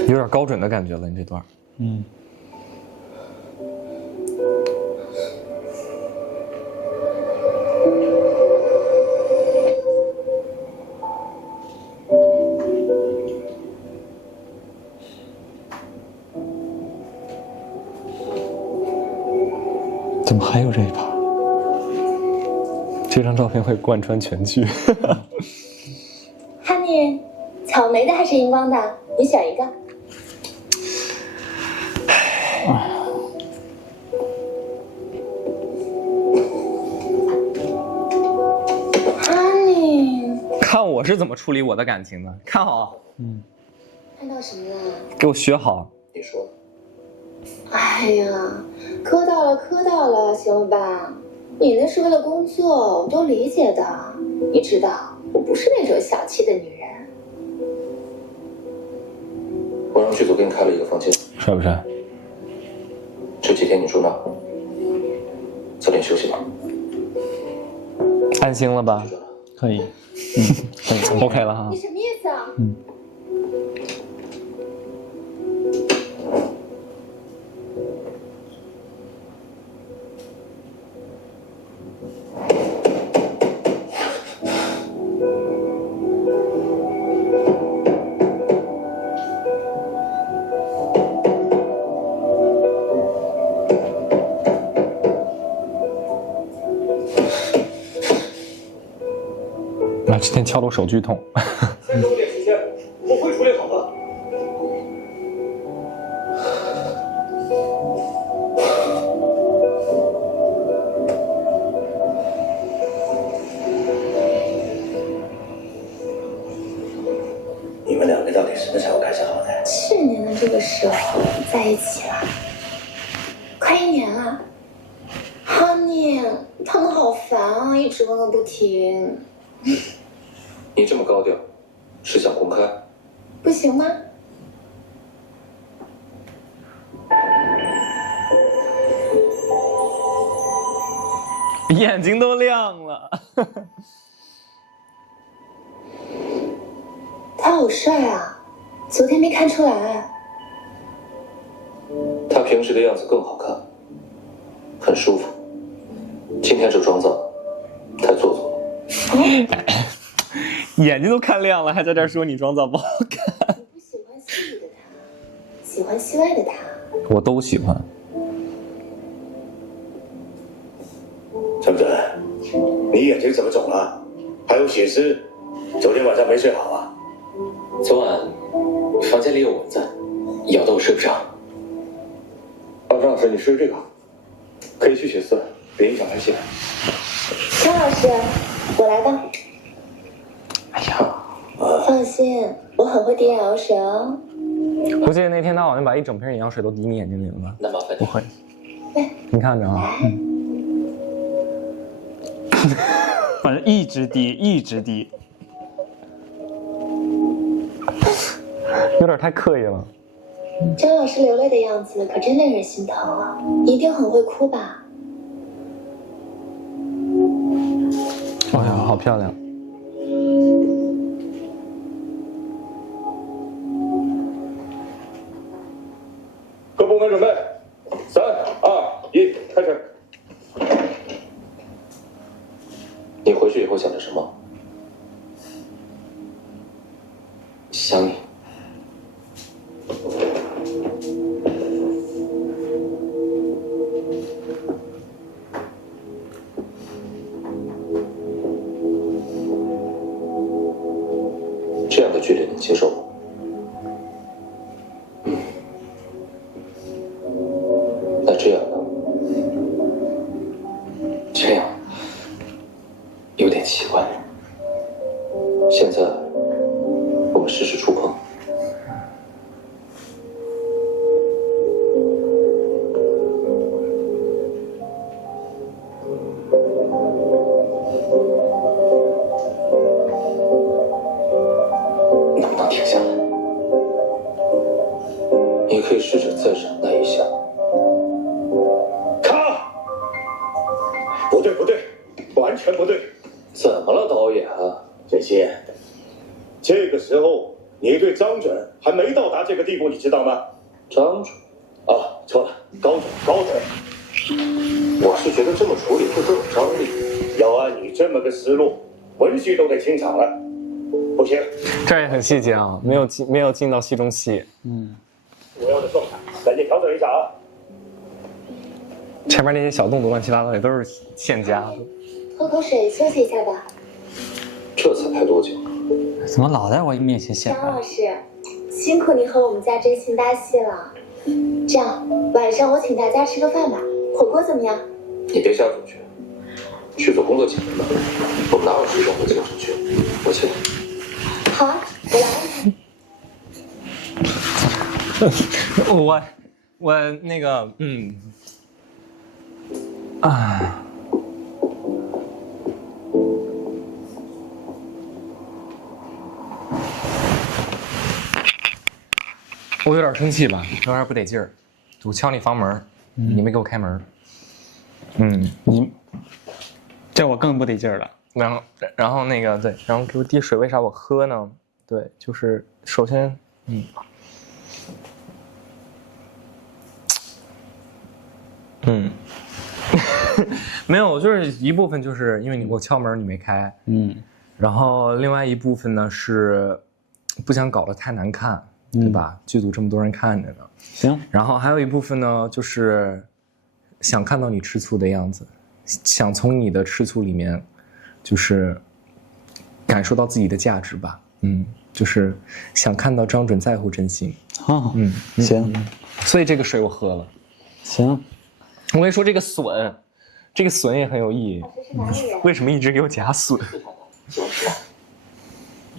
有点高准的感觉了，你这段。嗯。怎么还有这一趴？这张照片会贯穿全剧。Honey， 草莓的还是荧光的？你选一个。Honey， 看我是怎么处理我的感情的，看好。看到什么了？给我学好。你说，哎呀，磕到了，行了吧？你那是为了工作，我都理解的。你知道，我不是那种小气的女人。我让剧组给你开了一个房间，帅不帅？这几天你住那儿，早点休息吧。安心了吧？可以，可以 ，OK 了哈你。什么意思啊？那今天敲了我手剧痛。再给我点时间，我会处理好的。你们两个到底什么时候开始好的？去年的这个时候在一起了，快1年了。Honey， 他们好烦啊，一直问个不停。你这么高调，是想公开？不行吗？眼睛都亮了。他好帅啊，昨天没看出来。他平时的样子更好看，很舒服。今天这妆造太做作了。眼睛都看亮了，还在这儿说你妆造不好看。你不喜欢戏里的他，喜欢戏外的他。我都喜欢。陈真，你眼睛怎么肿了？还有血丝？昨天晚上没睡好啊？昨晚房间里有蚊子，咬得我睡不着。张老师，你试试这个，可以去血丝，别影响排泄。张老师，我来吧。哎呀，放心，我很会滴眼药水哦。我记得那天他好像把一整瓶眼药水都滴你眼睛里了吧？那麻烦你。不会。对，你看着啊。反正一直滴，一直滴。有点太刻意了。张老师流泪的样子可真令人心疼啊！一定很会哭吧？哎呀，好漂亮！各部门准备，3、2、1，开始。你回去以后想着什么？想你。这样的距离能接受吗？那这样呢？这样有点奇怪。现在我们试试触碰。能不能停下来？你可以试着再忍耐一下。卡！不对，不对，完全不对。怎么了，导演？这些，这个时候你对张准还没到达这个地步，你知道吗？张准，啊，错了，高准。我是觉得这么处理会更有张力。要按你这么个思路，文序都得清场了。不行，这儿也很细节啊，没有进到戏中戏。我要的状态，赶紧调整一下啊。前面那些小动作乱七八糟也都是现加的。喝口水休息一下吧。这才拍多久？怎么老在我面前显摆？张老师，辛苦您和我们家真心搭戏了。这样，晚上我请大家吃个饭吧，火锅怎么样？你别瞎总去，去做工作简单的，我们哪有时间和精神去？我请。好啊，我来。我那个啊。我有点生气吧，有点不得劲儿。我敲你房门，你没给我开门。你这我更不得劲儿了。然后那个对，然后给我递水，为啥我喝呢？对，就是首先没有，就是一部分就是因为你给我敲门你没开，然后另外一部分呢是不想搞得太难看，对吧？剧组这么多人看着呢。行。然后还有一部分呢，就是想看到你吃醋的样子，想从你的吃醋里面，就是感受到自己的价值吧。就是想看到张准在乎真心。行。所以这个水我喝了。行。我跟你说，这个笋也很有意义。为什么一直给我夹笋？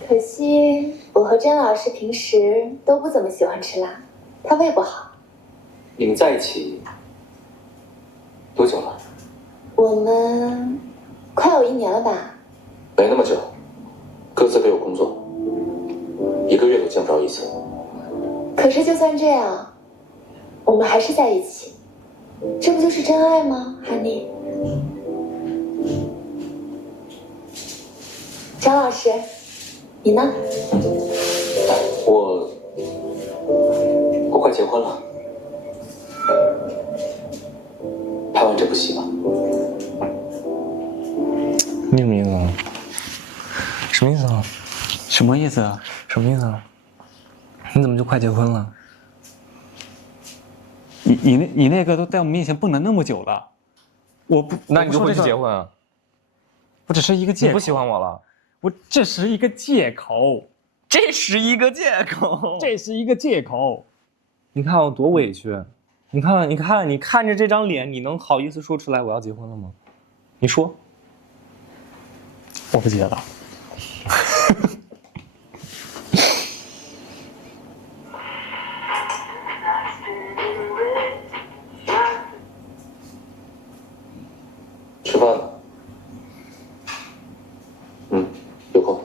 可惜我和甄老师平时都不怎么喜欢吃辣，他胃不好。你们在一起多久了？我们快有1年了吧？没那么久，各自各有工作，1个月都见不着一次。可是就算这样，我们还是在一起，这不就是真爱吗，韩妮？张老师，你呢？我快结婚了，拍完这部戏吧。什么意思啊？什么意思啊？什么意思啊？什么意思啊？你怎么就快结婚了？你那个都在我面前蹦了那么久了，我不，那你就回去结婚啊？我只是一个借口。你不喜欢我了？这是一个借口。这是一个借口。这是一个借口。你看我多委屈，你看着这张脸，你能好意思说出来我要结婚了吗？你说。我不觉得。吃饭了。有空，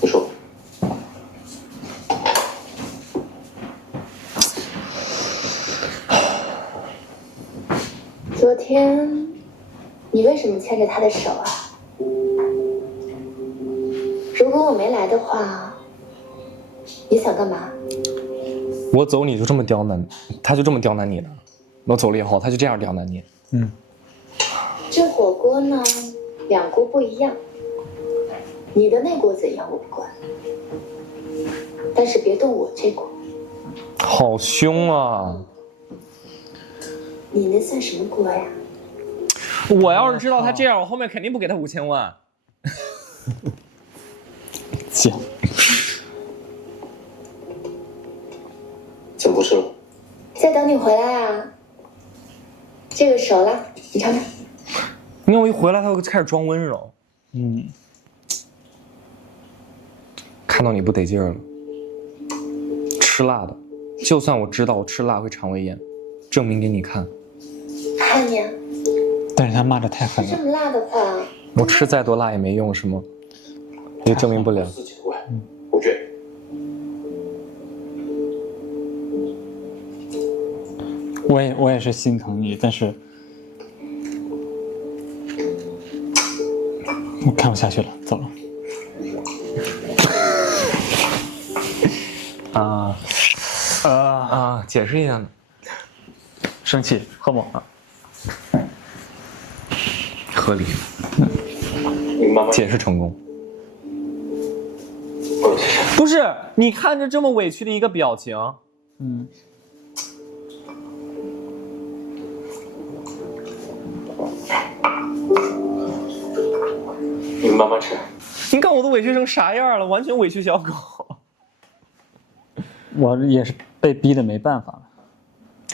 你说。昨天你为什么牵着他的手啊？如果我没来的话，你想干嘛？我走你就这么刁难，他就这么刁难你的。我走了以后，他就这样刁难你。这火锅呢，2锅不一样，你的那锅怎样我不管，但是别动我这锅。好凶啊！你那算什么锅呀？我要是知道他这样，我后面肯定不给他5000万。行。怎么不吃了？在等你回来啊。这个熟了，你尝尝。你看我一回来，他就开始装温柔。看到你不得劲儿了。吃辣的，就算我知道我吃辣会肠胃炎，证明给你看。看你啊。但是他骂的太狠了。吃这么辣的话，我吃再多辣也没用，是吗？也证明不了。自己的胃，不倔。我也是心疼你，但是我看不下去了，走了。解释一下呢？生气，喝猛了，合理，你慢慢解释成功。我有些事。不是，你看着这么委屈的一个表情，你慢慢吃。你看我都委屈成啥样了，完全委屈小狗。我也是被逼的没办法了，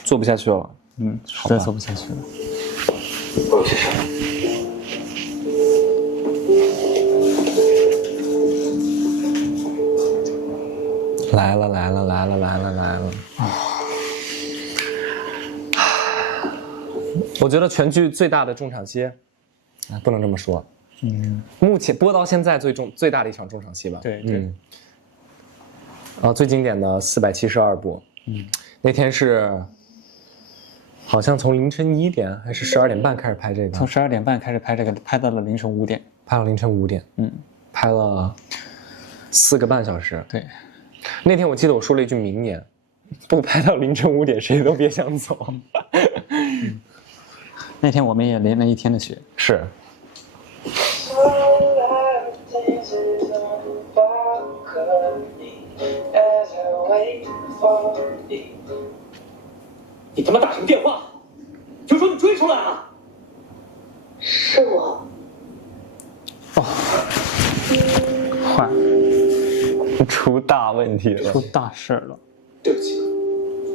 做不下去了。实在做不下去了。我有些事。来了！我觉得全剧最大的中场戏，不能这么说。目前播到现在最大的一场中场戏吧。对。然后最经典的472部。那天是好像从凌晨1点还是12点半开始拍这个。从12点半开始拍这个，拍到了凌晨5点。拍到凌晨5点。拍了4个半小时。对。那天我记得我说了一句名言：不拍到凌晨5点，谁都别想走。那天我们也淋了一天的雪。是。你他妈打什么电话？就说你追出来了。是我。坏，出大问题了，出大事了。对不起，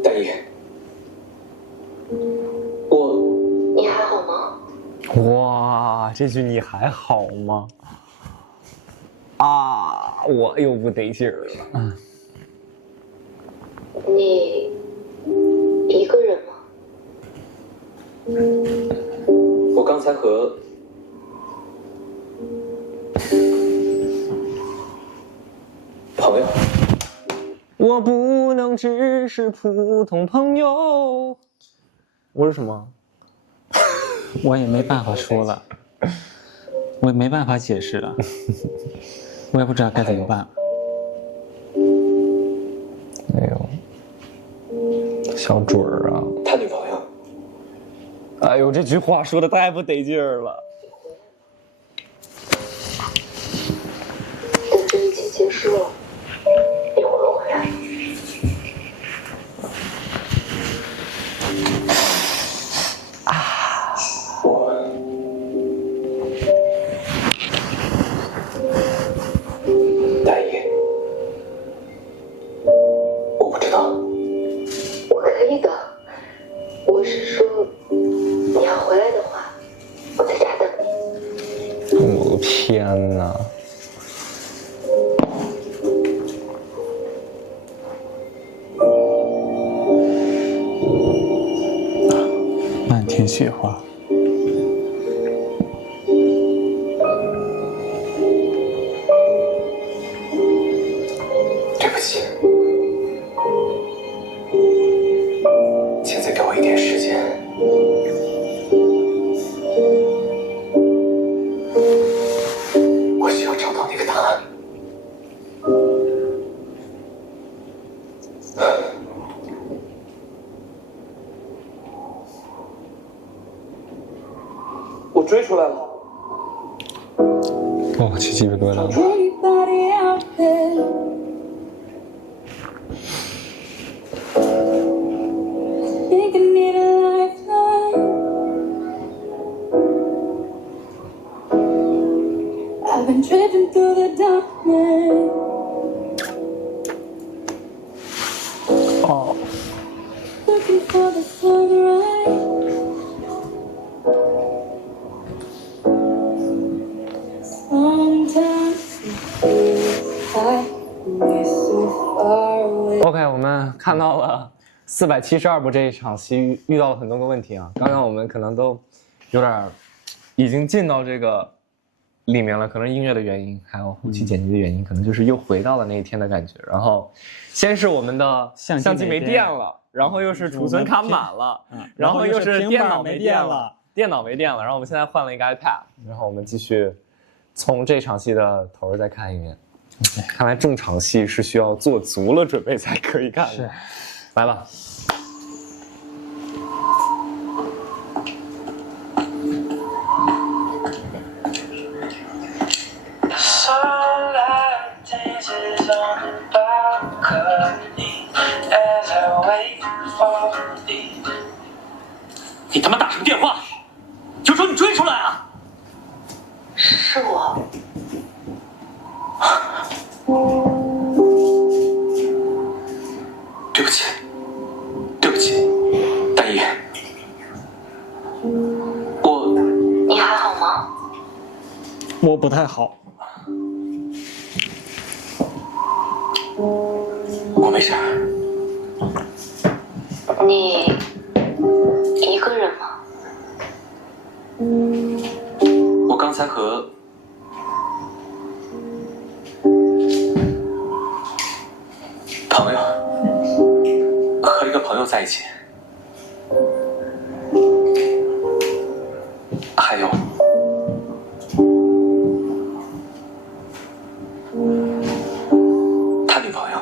大一。你还好吗？哇，这句你还好吗？我又不得劲儿了。你一个人吗？我刚才和朋友。我不能只是普通朋友。我是什么？我也没办法说了，我也没办法解释了，我也不知道该怎么办。没有，小准儿啊，他女朋友。哎呦，这句话说的太不得劲儿了。等这一切结束了，你会不会回来？大一，我不知道。我可以的。我是说，你要回来的话，我在家等你。我的天哪！漫天雪花。对不起，请再给我一点时间。我需要找到那个答案。我追出来了。哇，起鸡皮疙瘩了。OK， 我们看到了472部这一场戏遇到了很多个问题啊。刚刚我们可能都有点已经进到这个里面了，可能音乐的原因，还有后期剪辑的原因，可能就是又回到了那一天的感觉。然后，先是我们的相机没电了，然后又是储存卡满了，然后又是电脑没电了，然后我们现在换了一个 iPad， 然后我们继续从这场戏的头再看一遍。看来正场戏是需要做足了准备才可以看的。是，来吧。你他妈打什么电话？就说你追出来啊！是我。对不起，对不起，大姨，你还好吗？我不太好。我没事。你一个人吗？我刚才和一个朋友在一起，还有他女朋友。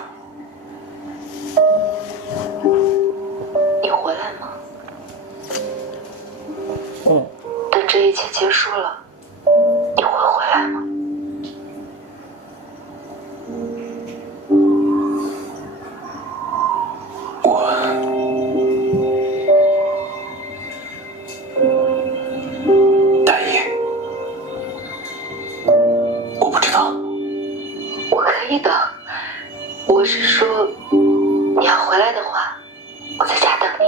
你回来吗？哦，等这一切结束了，你会回来吗？大姨，我不知道。我可以的，我是说，你要回来的话，我在家等你。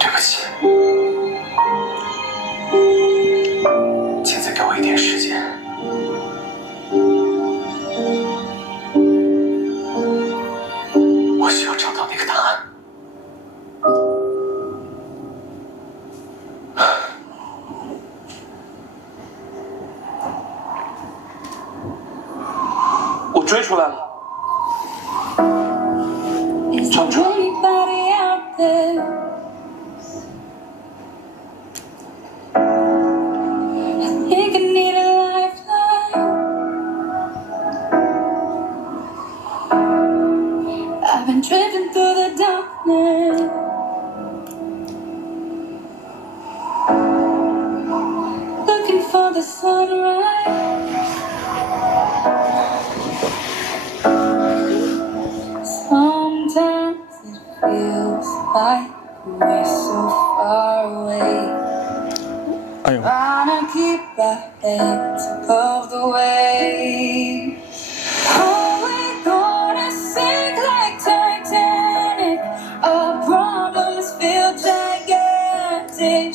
对不起，请再给我一点时间。我需要找到那个答案。我追出来了，传不传？I've been drifting through the darkness, looking for the sunrise. Sometimes it feels like we're so far away, 哎呦， trying to keep our heads above the waves. Are we gonna sink like Titanic? Our problems feel gigantic.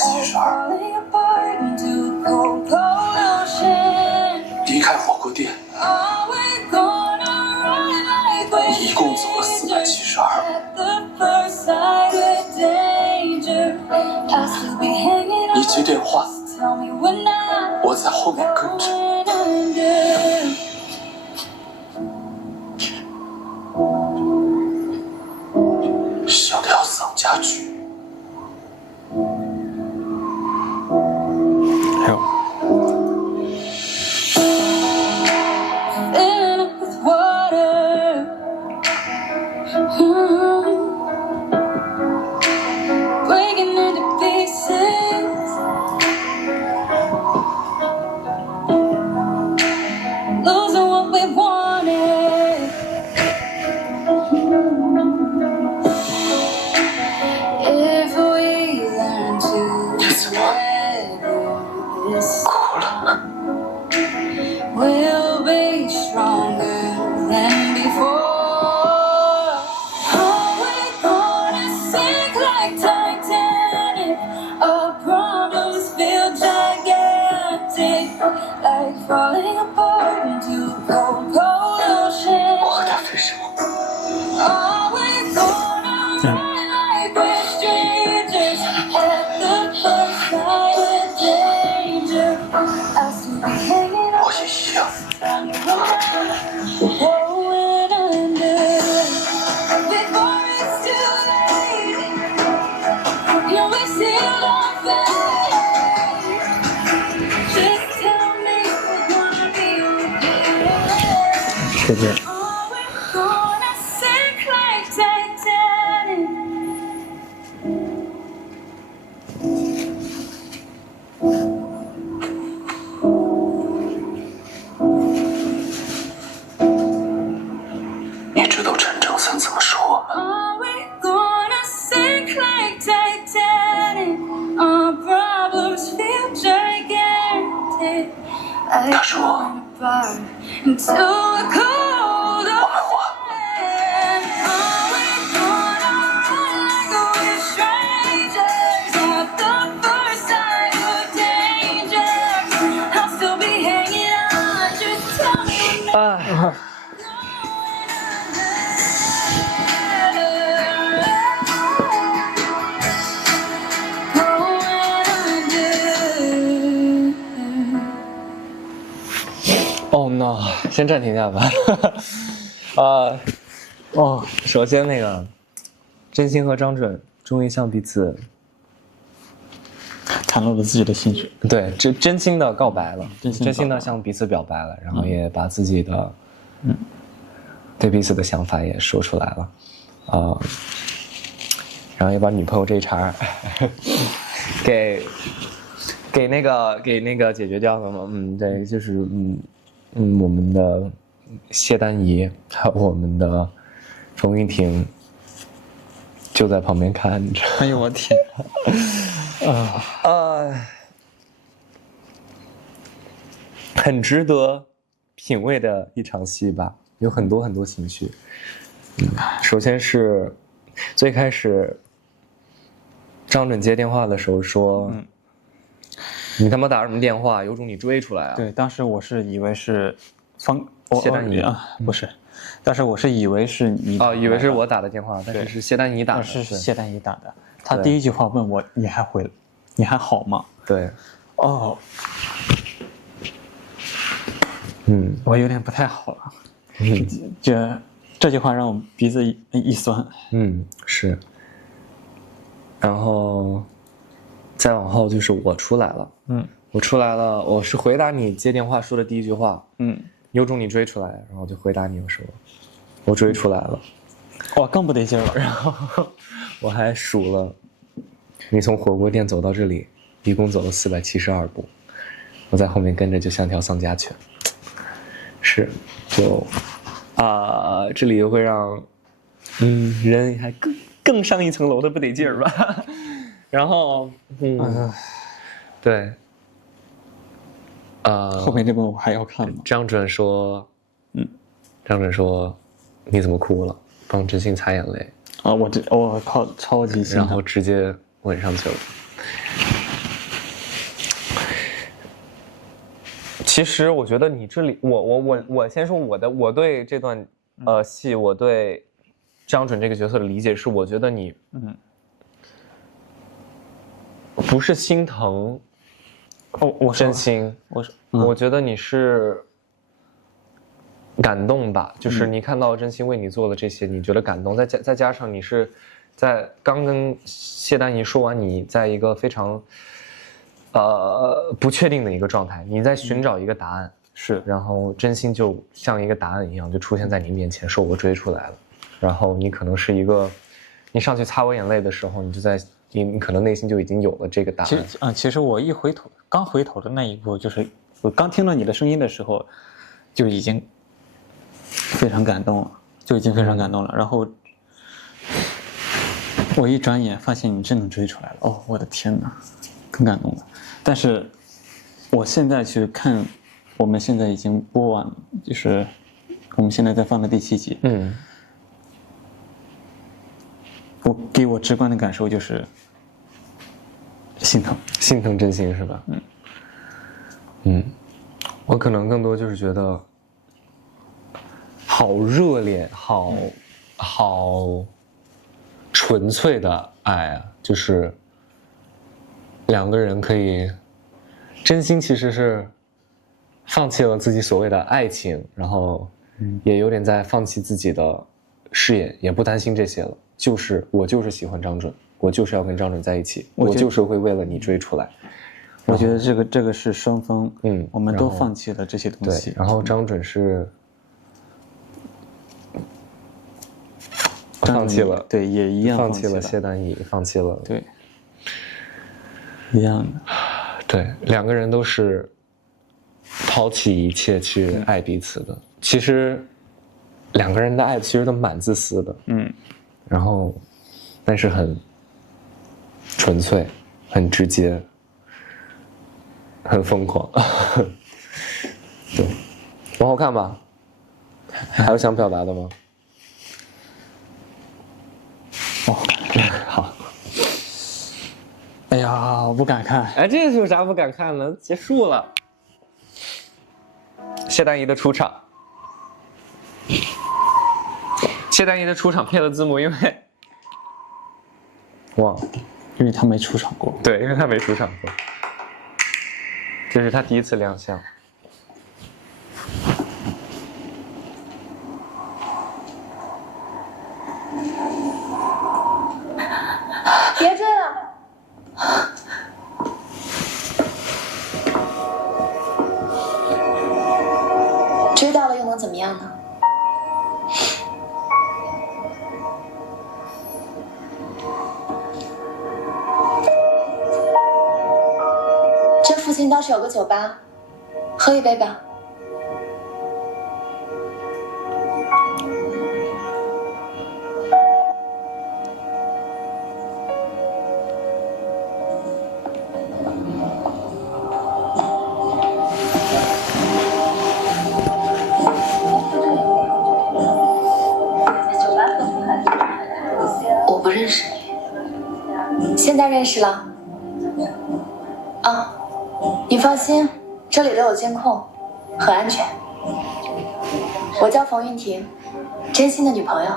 All falling apart into cold, cold ocean. 离开火锅店， Are we gonna run like we're 一共走了472。 at the first sight of danger? I'll still be hanging 你 on. 接电话， Tell me we're not 我在后面跟着。 going under. 想要丧家驹，哎呦， Filling up with water. Breaking into pieces. Losing what we wanted. If we learn to 你怎么 weather this, 哭了？ we'll be stronger than before. Are we gonna sink like Titanic? Our problems feel gigantic, like falling apart into cold, cold ocean. 我和他分手， Are we gonna run like we're strangers at the first sight of danger? I'll still be hanging on. 我也一样。Tell me we're 们怎么说我们？ Are we gonna sink like Titanic? Our problems feel gigantic. I wanna burn into a cold ocean. Are we gonna run like we're strangers at the first sign of danger? I'll still be hanging on. Just tell me. 啊，哦 no， 先暂停一下吧。首先那个，真心和张准终于向彼此袒露了自己的心事。对真心的告白了，真心的向彼此表白了，然后也把自己的对彼此的想法也说出来了，然后也把女朋友这一茬给那个解决掉了嘛。对，就是我们的谢丹怡还有我们的冯玉婷就在旁边看着。哎呦我天！很值得品味的一场戏吧，有很多很多情绪。首先是最开始张准接电话的时候说：“你他妈打什么电话？有种你追出来啊！”对，当时我是以为是谢丹怡啊，不是，当时我是以为是你以为是我打的电话，但是是谢丹怡打的，是谢丹怡打的。他第一句话问我：“你还好吗？”对，哦，我有点不太好了。这句话让我鼻子一酸。是。然后再往后就是我出来了。我出来了，我是回答你接电话说的第一句话。有种你追出来，然后就回答你，我说我追出来了。哇，更不得劲了。然后我还数了，你从火锅店走到这里，一共走了472步，我在后面跟着就像条丧家犬。是，就这里又会让人还更上一层楼的不得劲儿吧。然后对。后面这部我还要看吗？张准说，你怎么哭了？帮真心擦眼泪。我靠，超级心疼。然后直接吻上去了。其实我觉得你这里，我先说我对这段戏，我对张准这个角色的理解是，我觉得你不是心疼。我真心，我觉得你是感动吧，就是你看到真心为你做了这些，你觉得感动，再加上你是在刚跟谢丹怡说完，你在一个非常不确定的一个状态，你在寻找一个答案，是，然后真心就像一个答案一样就出现在你面前，说我追出来了，然后你可能是一个，你上去擦我眼泪的时候，你可能内心就已经有了这个答案。其实我刚回头的那一步，就是我刚听到你的声音的时候，就已经非常感动了，然后我一转眼发现你真的追出来了，哦，我的天哪，更感动了。但是我现在去看，我们现在已经播完，就是我们现在在放的第7集，给我直观的感受就是心疼真心是吧？我可能更多就是觉得好热烈，好纯粹的爱啊，就是两个人可以真心其实是放弃了自己所谓的爱情，然后也有点在放弃自己的事业，也不担心这些了。我就是喜欢张准，我就是要跟张准在一起，我就是会为了你追出来。我觉得这个是双方，我们都放弃了这些东西。对，然后张准是放弃了，对，也一样放弃了谢丹怡，放弃了，对，一样的，对，两个人都是抛弃一切去爱彼此的。其实两个人的爱其实都蛮自私的，然后但是很纯粹，很直接，很疯狂。对，往后看吧。还有想表达的吗？好。哎呀，我不敢看。哎，这有啥不敢看的？结束了。谢丹怡的出场。谢丹怡的出场配了字幕，因为忘了，因为他没出场过。对，因为他没出场过，这是他第一次亮相。别追了。追到了又能怎么样呢？这附近倒是有个酒吧，喝一杯吧。我不认识你，现在认识了。啊，你放心，这里都有监控，很安全。我叫冯云婷，真心的女朋友。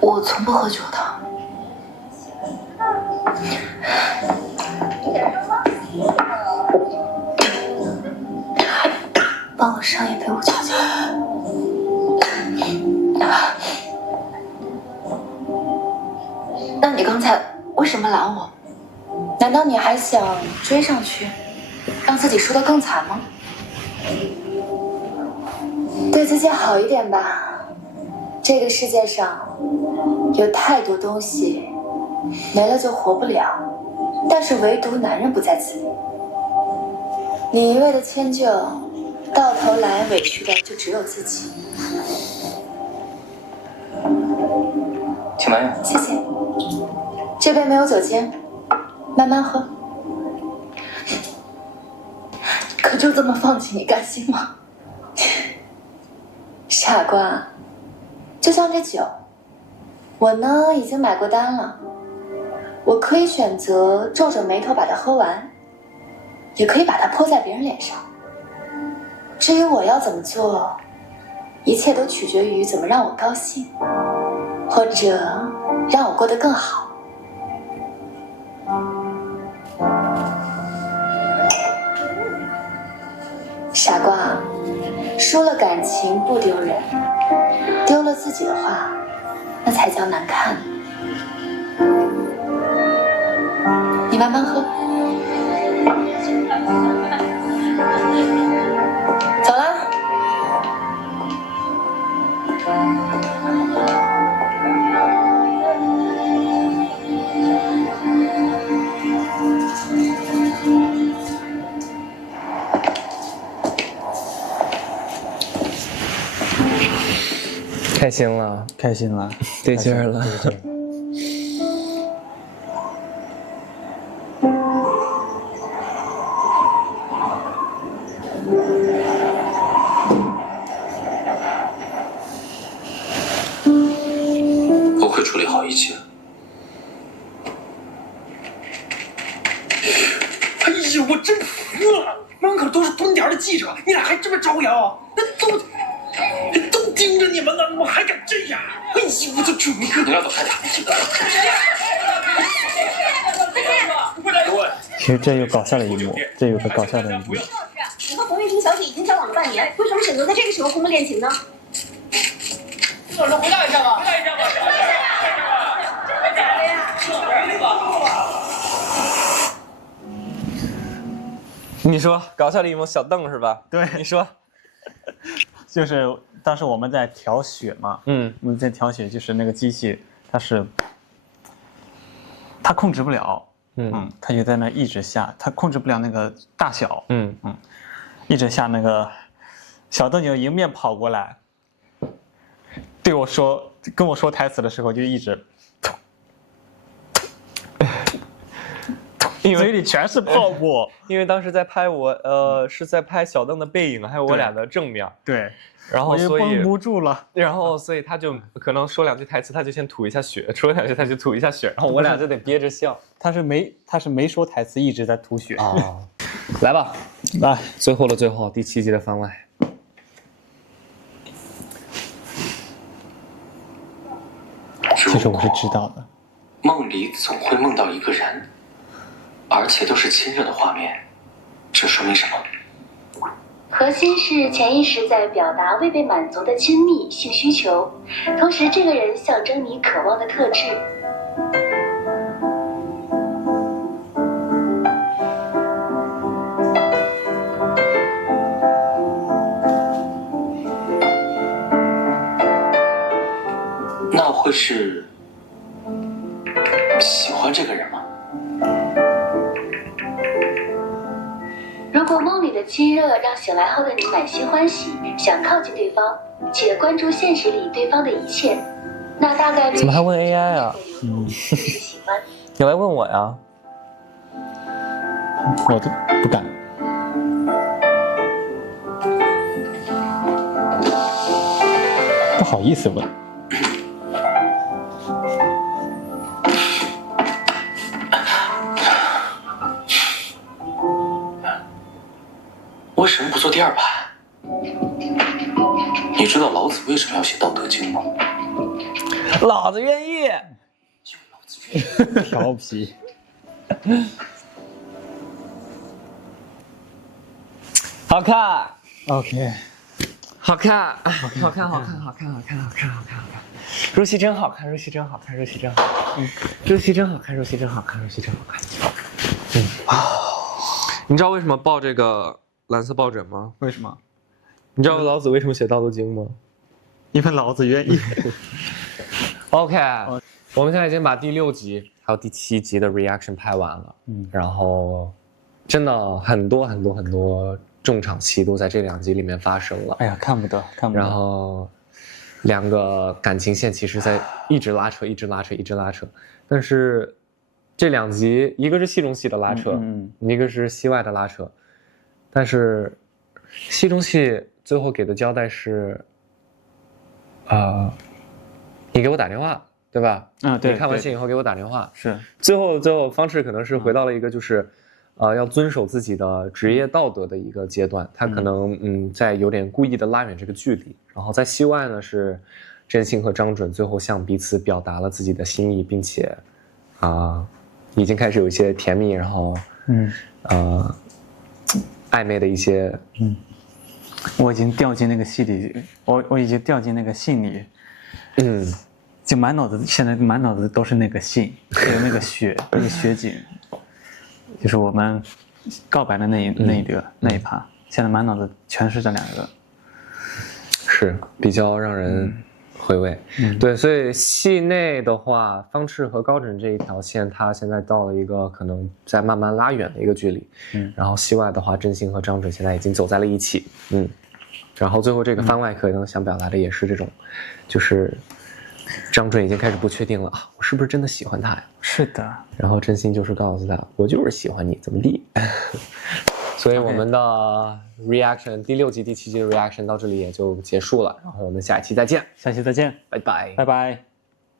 我从不喝酒的。帮我上一杯五九九。那你刚才为什么拦我？难道你还想追上去，让自己输得更惨吗？对自己好一点吧。这个世界上有太多东西没了就活不了，但是唯独男人不在此列。你一味的迁就，到头来委屈的就只有自己。请慢用。谢谢。这杯没有酒精，慢慢喝。可就这么放弃你甘心吗？傻瓜，就像这酒，我呢已经买过单了，我可以选择皱着眉头把它喝完，也可以把它泼在别人脸上。至于我要怎么做，一切都取决于怎么让我高兴，或者让我过得更好。傻瓜，输了感情不丢人，丢了自己的话，那才叫难看。你慢慢喝。走了。开心了，开心了，对劲儿了。我会处理好一切。哎呀，我真服了！门口都是蹲点的记者，你俩还这么招摇？那都盯着你们呢，你们还敢这样？哎呀，我就准备你俩走开点。其实这有搞笑的一幕，这有个搞笑的一幕。你和冯玉婷小姐已经交往了半年，为什么选择在这个时候公布恋情呢？老师回答一下吧，回答一下吧。真的假的呀？你说搞笑的一幕，小邓是吧？对，你说。就是当时我们在调血嘛，我们在调血，就是那个机器它控制不了，他就在那一直下，他控制不了那个大小，一直下那个小邓就迎面跑过来，跟我说台词的时候就一直，嘴里全是泡沫，因为当时在拍是在拍小邓的背影，还有我俩的正面。对，然后所以绷不住了，然后所以他就可能说2句台词，他就先吐一下血，说2句他就吐一下血，然后我俩就得憋着笑。他是没说台词，一直在吐血。来吧，来，最后的最后，第7集的番外。其实我是知道的。梦里总会梦到一个人，而且都是亲热的画面，这说明什么？核心是潜意识在表达未被满足的亲密性需求，同时这个人象征你渴望的特质。那会是喜欢这个人吗？如果梦里的亲热让醒来后的你满心欢喜，想靠近对方，且关注现实里对方的一切，那大概率怎么还问 AI 啊？是喜欢。你来问我呀？我都不敢。不好意思问。为什么不做第2盘？你知道老子为什么要写《道德经》吗？老子愿意。调皮。好看。OK。好看，好看。入戏真好看，入戏真好看。你知道为什么报这个蓝色抱枕吗？为什么？你知道老子为什么写《道德经》吗？因为老子愿意。OK，我们现在已经把第6集还有第7集的 reaction 拍完了，然后真的很多重场戏都在这2集里面发生了。哎呀，看不得。然后2个感情线其实在一直拉扯，但是这2集一个是戏中戏的拉扯，一个是戏外的拉扯，但是戏中戏最后给的交代是，你给我打电话，对吧？对，你看完戏以后给我打电话。是。最后方式可能是回到了一个就是，要遵守自己的职业道德的一个阶段。他可能在有点故意的拉远这个距离。然后在戏外呢是，真心和张准最后向彼此表达了自己的心意，并且，已经开始有一些甜蜜，然后暧昧的一些。我已经掉进那个戏里，我已经掉进那个信里，就现在满脑子都是那个信，还有那个雪景，就是我们告白的那一趴，现在满脑子全是这2个，是比较让人回味。对，所以戏内的话，方赤和高枕这一条线，它现在到了一个可能在慢慢拉远的一个距离。然后戏外的话，真心和张准现在已经走在了一起。然后最后这个番外可能想表达的也是这种，就是张准已经开始不确定了啊，我是不是真的喜欢他呀？是的。然后真心就是告诉他，我就是喜欢你，怎么地？所以我们的 reaction 第6集、第7集的 reaction 到这里也就结束了，然后我们下一期再见，拜拜。拜拜。